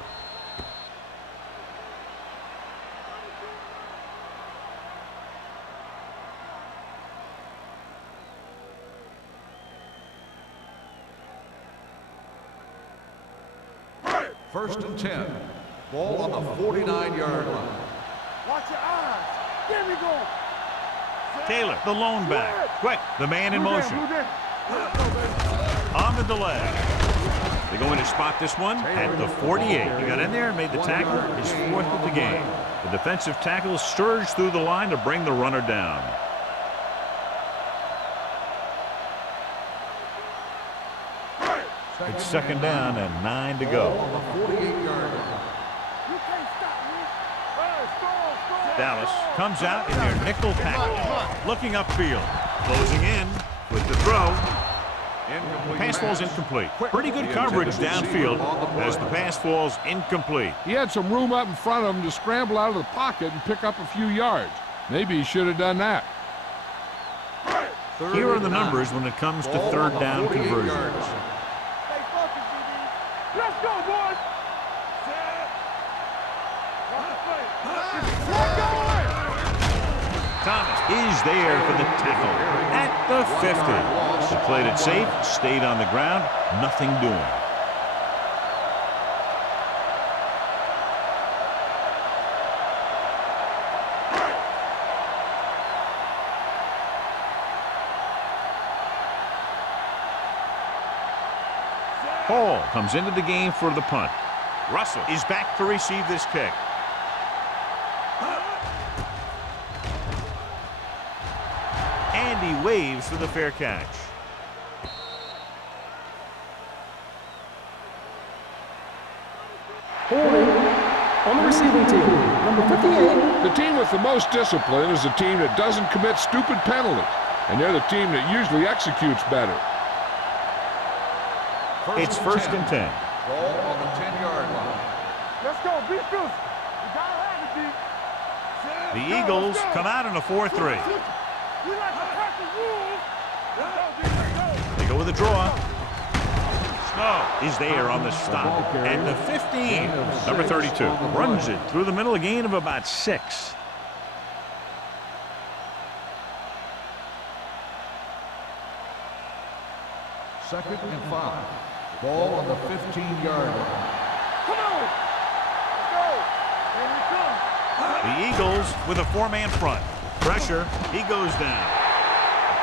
First and 10. Ball on the 49-yard line. Watch your eyes. There we go. Taylor, the lone back. Quick, the man in motion. Move in. Let's go, baby. On the delay. They're going to spot this one at the 48. He got in there and made the tackle, his 4th of the game. The defensive tackle surged through the line to bring the runner down. It's second down and 9 to go. On the 48-yard line. You can't stop me. Hey, score. Dallas comes out in their nickel package, looking upfield, closing in with the throw. The pass falls incomplete. Pretty good coverage downfield as the pass falls incomplete. He had some room up in front of him to scramble out of the pocket and pick up a few yards. Maybe he should have done that. Here are the numbers when it comes to third down conversions. Stay focused, BB. Let's go, boys. Set. Watch the play. Thomas is there for the tackle at the 50. He played it safe, stayed on the ground, nothing doing. Hall comes into the game for the punt. Russell is back to receive this kick. And he waves for the fair catch. Holding on the receiving team, number 58. The team with the most discipline is the team that doesn't commit stupid penalties, and they're the team that usually executes better. It's first and 10. Ball on the 10-yard line. Let's go. Be good. You gotta have it, B. The Eagles come out in a 4-3. We like to crack the rules. Let's go, B. Let's go. They go with a draw. Snow is there on the stop at the 15. Number 32 runs it through the middle, a gain of about 6. Second and 5. Ball on the 15-yard line. Come on. Let's go. Here we come. The Eagles with a 4-man front. Pressure. He goes down.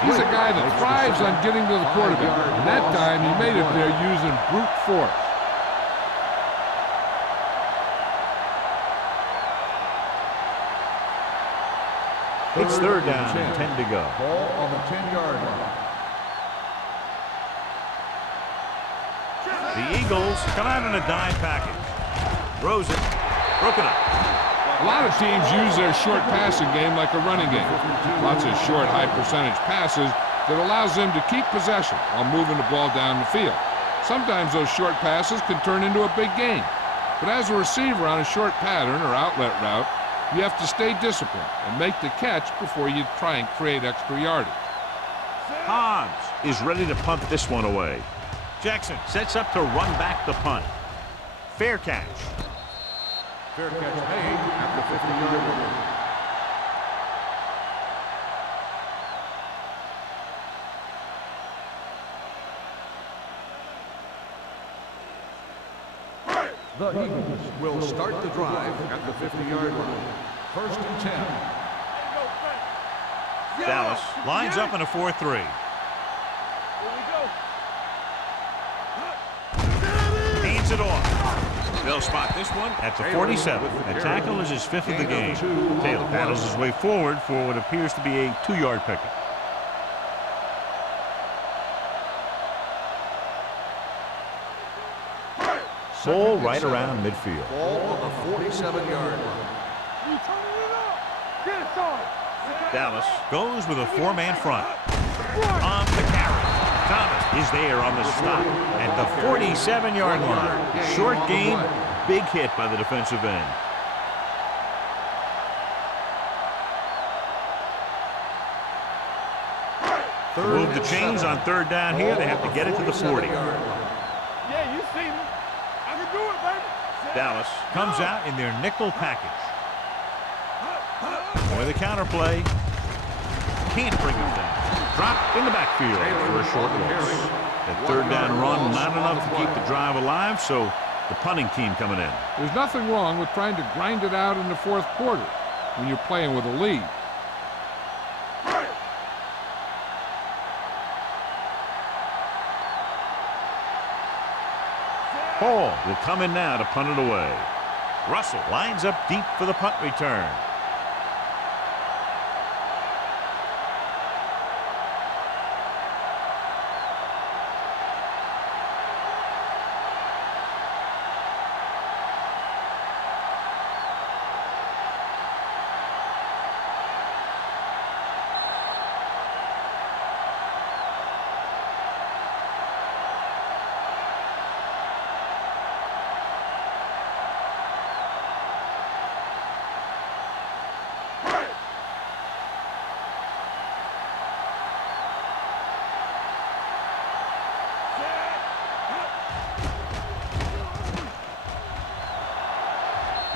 He's a guy that thrives on getting to the quarterback, and that time he made it there using brute force. It's third down and 10 to go. Ball on the 10-yard line. The Eagles come out in a dime package. Throws it. Broken up. A lot of teams use their short passing game like a running game. Lots of short, high-percentage passes that allows them to keep possession while moving the ball down the field. Sometimes those short passes can turn into a big gain. But as a receiver on a short pattern or outlet route, you have to stay disciplined and make the catch before you try and create extra yardage. Hobbs is ready to punt this one away. Jackson sets up to run back the punt. Fair catch. Fair catch made at the 50-yard line. The Eagles will start the drive at the 50-yard line. First and 10. Dallas lines up in a 4-3. Here we go. Hands it off. They'll spot this one at the 47. The tackle is his 5th of the game. Taylor paddles his way forward for what appears to be a 2-yard pickup. Ball right around midfield. Ball on the 47-yard line. You turning it up. Get it started. Dallas goes with a 4-man front. On the carry. Thomas is there on the stop at the 47-yard line. Short gain, big hit by the defensive end. To move the chains on third down here, they have to get it to the 40. Yeah, you see me. I can do it, baby. Dallas comes out in their nickel package. With a counterplay. Can't bring him down. Dropped in the backfield for a short loss. That third down run, not enough to keep the drive alive, so the punting team coming in. There's nothing wrong with trying to grind it out in the fourth quarter when you're playing with a lead. Hall will come in now to punt it away. Russell lines up deep for the punt return.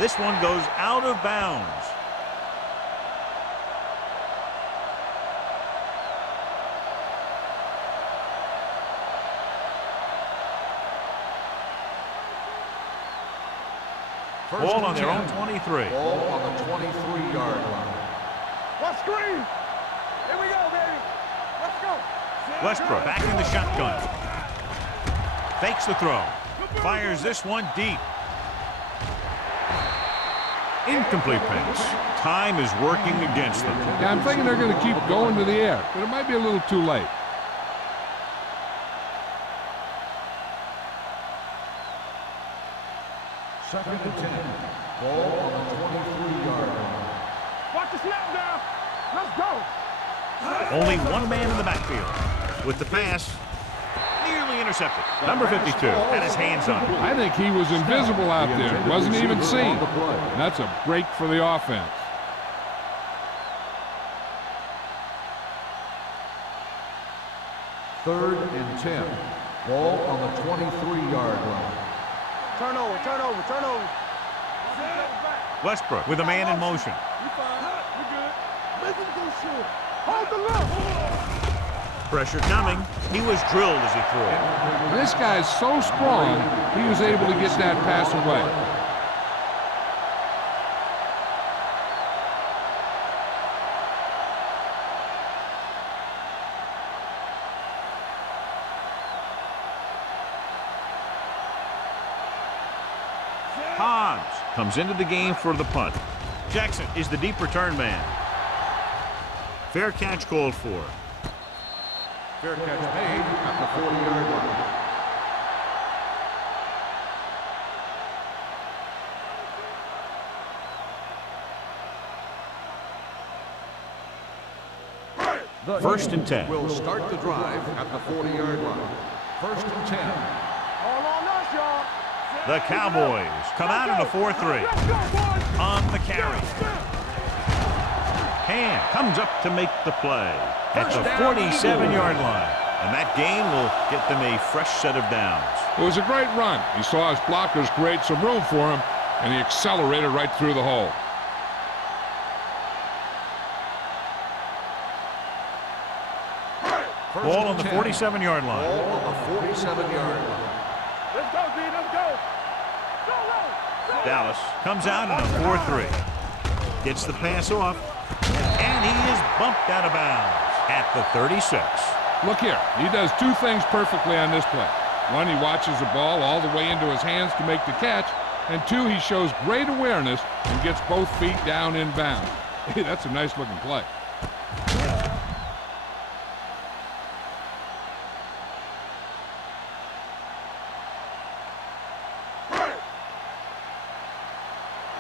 This one goes out of bounds. Ball on their own 23. Ball on the 23-yard line. What screen? Here we go, baby. Let's go. Westbrook back in the shotgun. Fakes the throw. Fires this one deep. Incomplete pass. Time is working against them. Yeah, I'm thinking they're going to keep going to the air, but it might be a little too late. Second and 10. Ball on the 23-yard line. Watch the snap now. Let's go. Only one man in the backfield. With the pass, nearly intercepted. Number 52 had his hands on it. I think he was invisible out there. Wasn't even seen. And that's a break for the offense. Third and 10. Ball on the 23-yard line. Turnover, turnover, turnover. Westbrook with a man in motion. You fine. You good. Make him go short. Hold the look. Pressure coming. He was drilled as he threw it. This guy's so strong, he was able to get that pass away. Hobbs comes into the game for the punt. Jackson is the deep return man. Fair catch called for. Fair catch made at the 40-yard line. First and 10. Will start the drive at the 40-yard line. First and 10. All on us, y'all. The Cowboys come out in a 4-3. On the carry. Hand comes up to make the play at the 47-yard line. And that gain will get them a fresh set of downs. It was a great run. He saw his blockers create some room for him, and he accelerated right through the hole. Ball on the 47-yard line. Ball on the 47-yard line. Let's go, D. Let's go. Go, go. Dallas comes out in a 4-3. Gets the pass off. And he is bumped out of bounds at the 36. Look here. He does two things perfectly on this play. One, he watches the ball all the way into his hands to make the catch. And two, he shows great awareness and gets both feet down in bounds. Hey, that's a nice-looking play.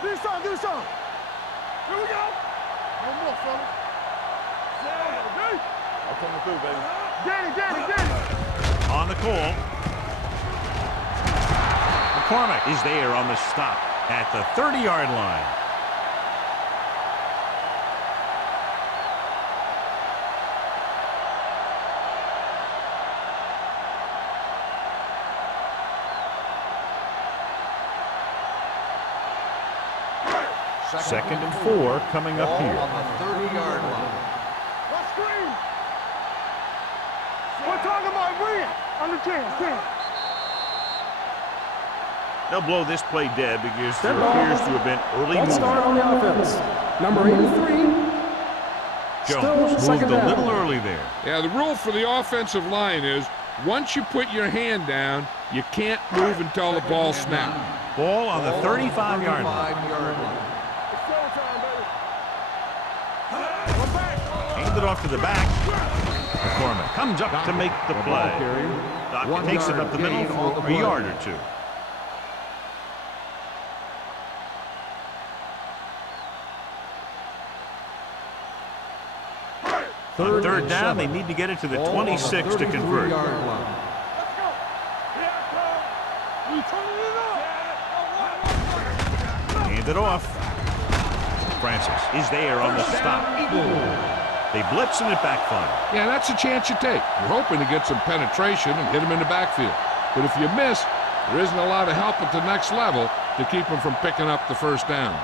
Do something. Here we go. One more, fella. I'm coming through, baby. Get it. On the call. McCormick is there on the stop at the 30-yard line. Second and 4 coming up here. On the 30-yard line. What screen? We're talking about win. Under 10. They'll blow this play dead because Step there off. appears to have been early Let's start movement. on the offense. Number 83. Jones moved second a down. little early there. Yeah, the rule for the offensive line is once you put your hand down, you can't move until the ball snaps. Ball on the Ball 35-yard line. 35-yard line. It's showtime, baby. Handed off to the back. McCormick comes up to make the play. Doc takes it up the middle for a yard or two. On third down, they need to get it to the 26 to convert. Let's go. Here I come. We turning it up. Hand it off. Francis is there on the stop. They blitz and it backfire. Yeah, that's a chance you take. You're hoping to get some penetration and hit him in the backfield. But if you miss, there isn't a lot of help at the next level, to keep them from picking up the first down.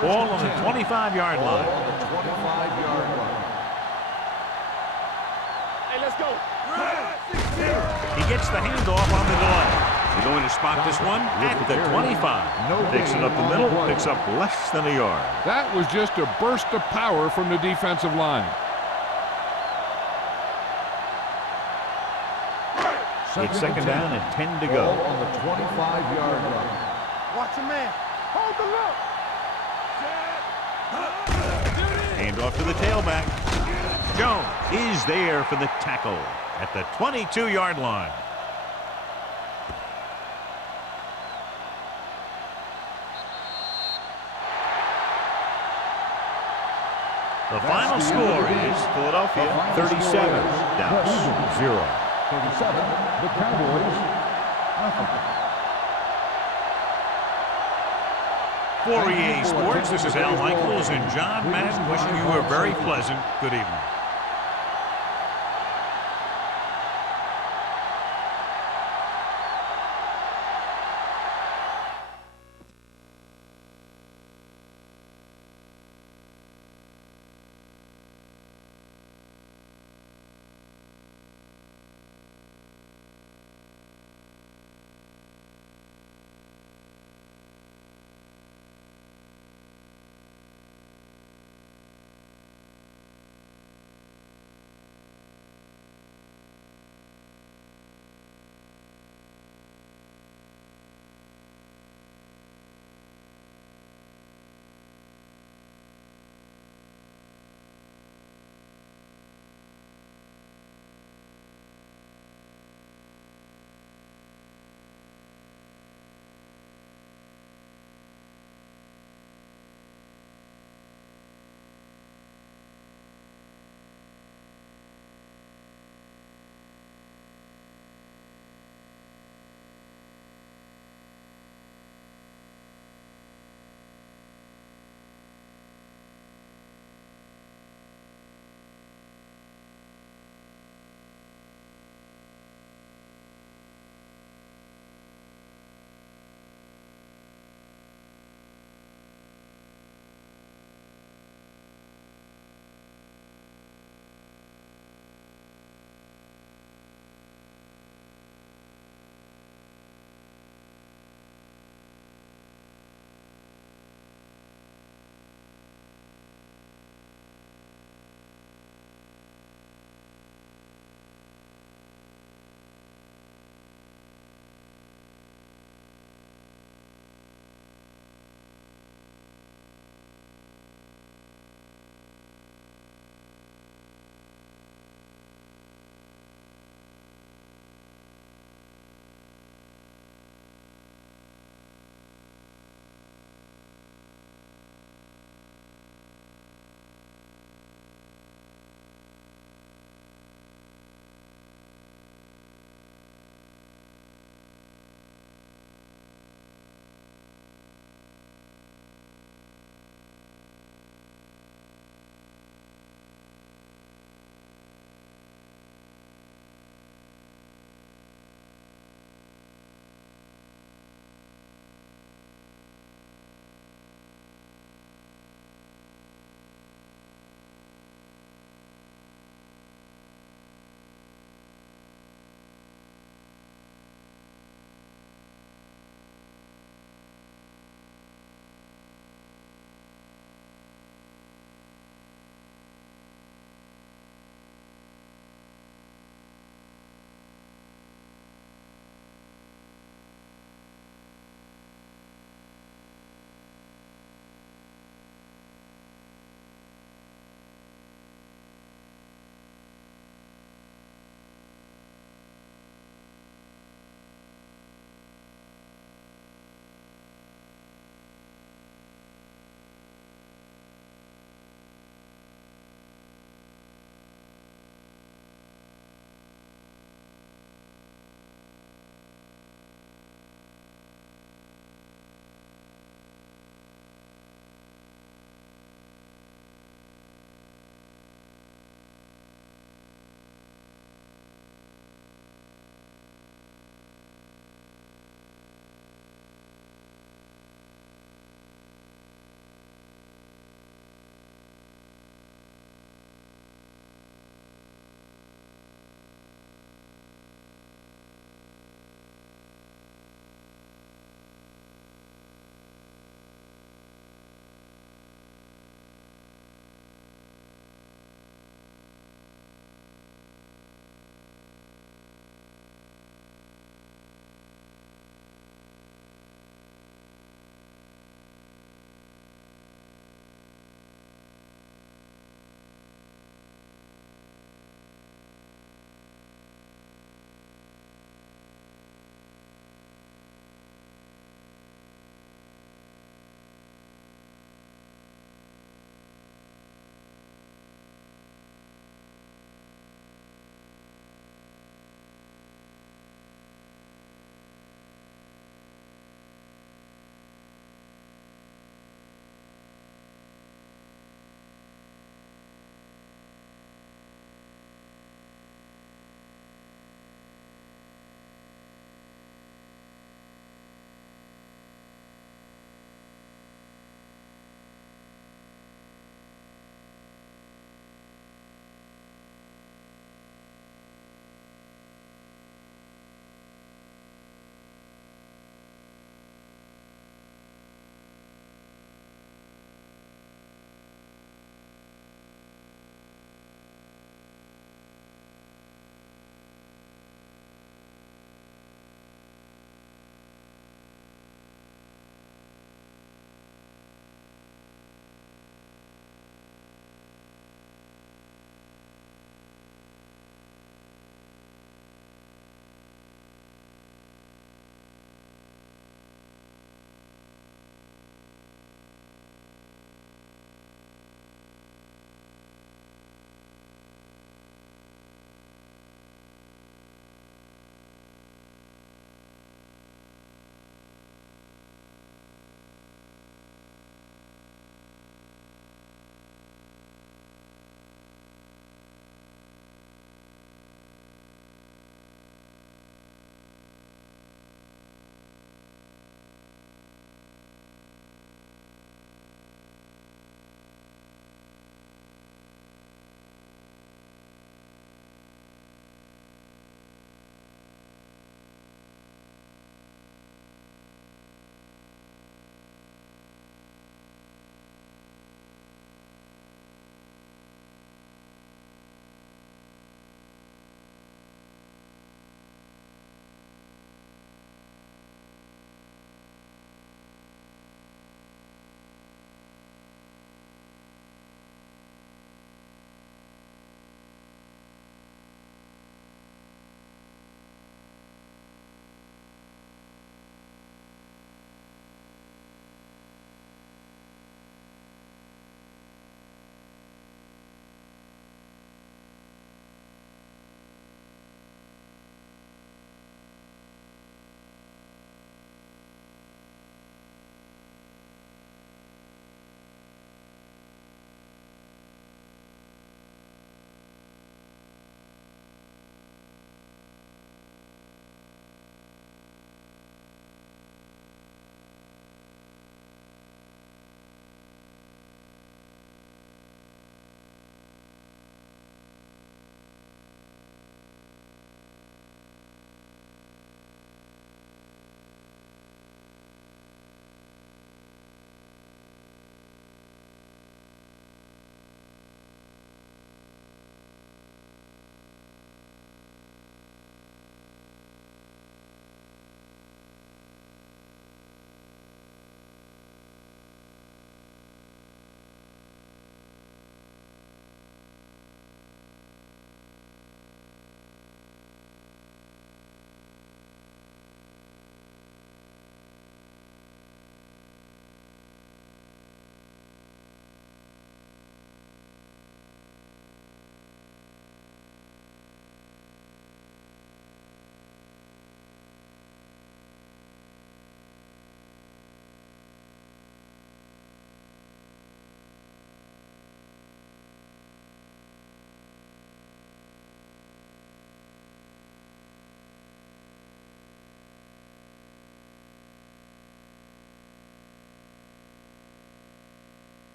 Ball on the 25-yard Ball line. on the 25-yard line. Hey, let's go. He gets the handoff on the delay. They're going to spot this one at the 25. Takes it up the middle, picks up less than a yard. That was just a burst of power from the defensive line. It's second down and 10 to Ball go. on the 25-yard line. Watch your man. Hold the look. Handoff to the tailback. Jones is there for the tackle at the 22-yard line. The final score is Philadelphia 37, Dallas 0. 37, the Cowboys. For EA Sports, this is Al Michaels and John Madden wishing you a very pleasant good evening.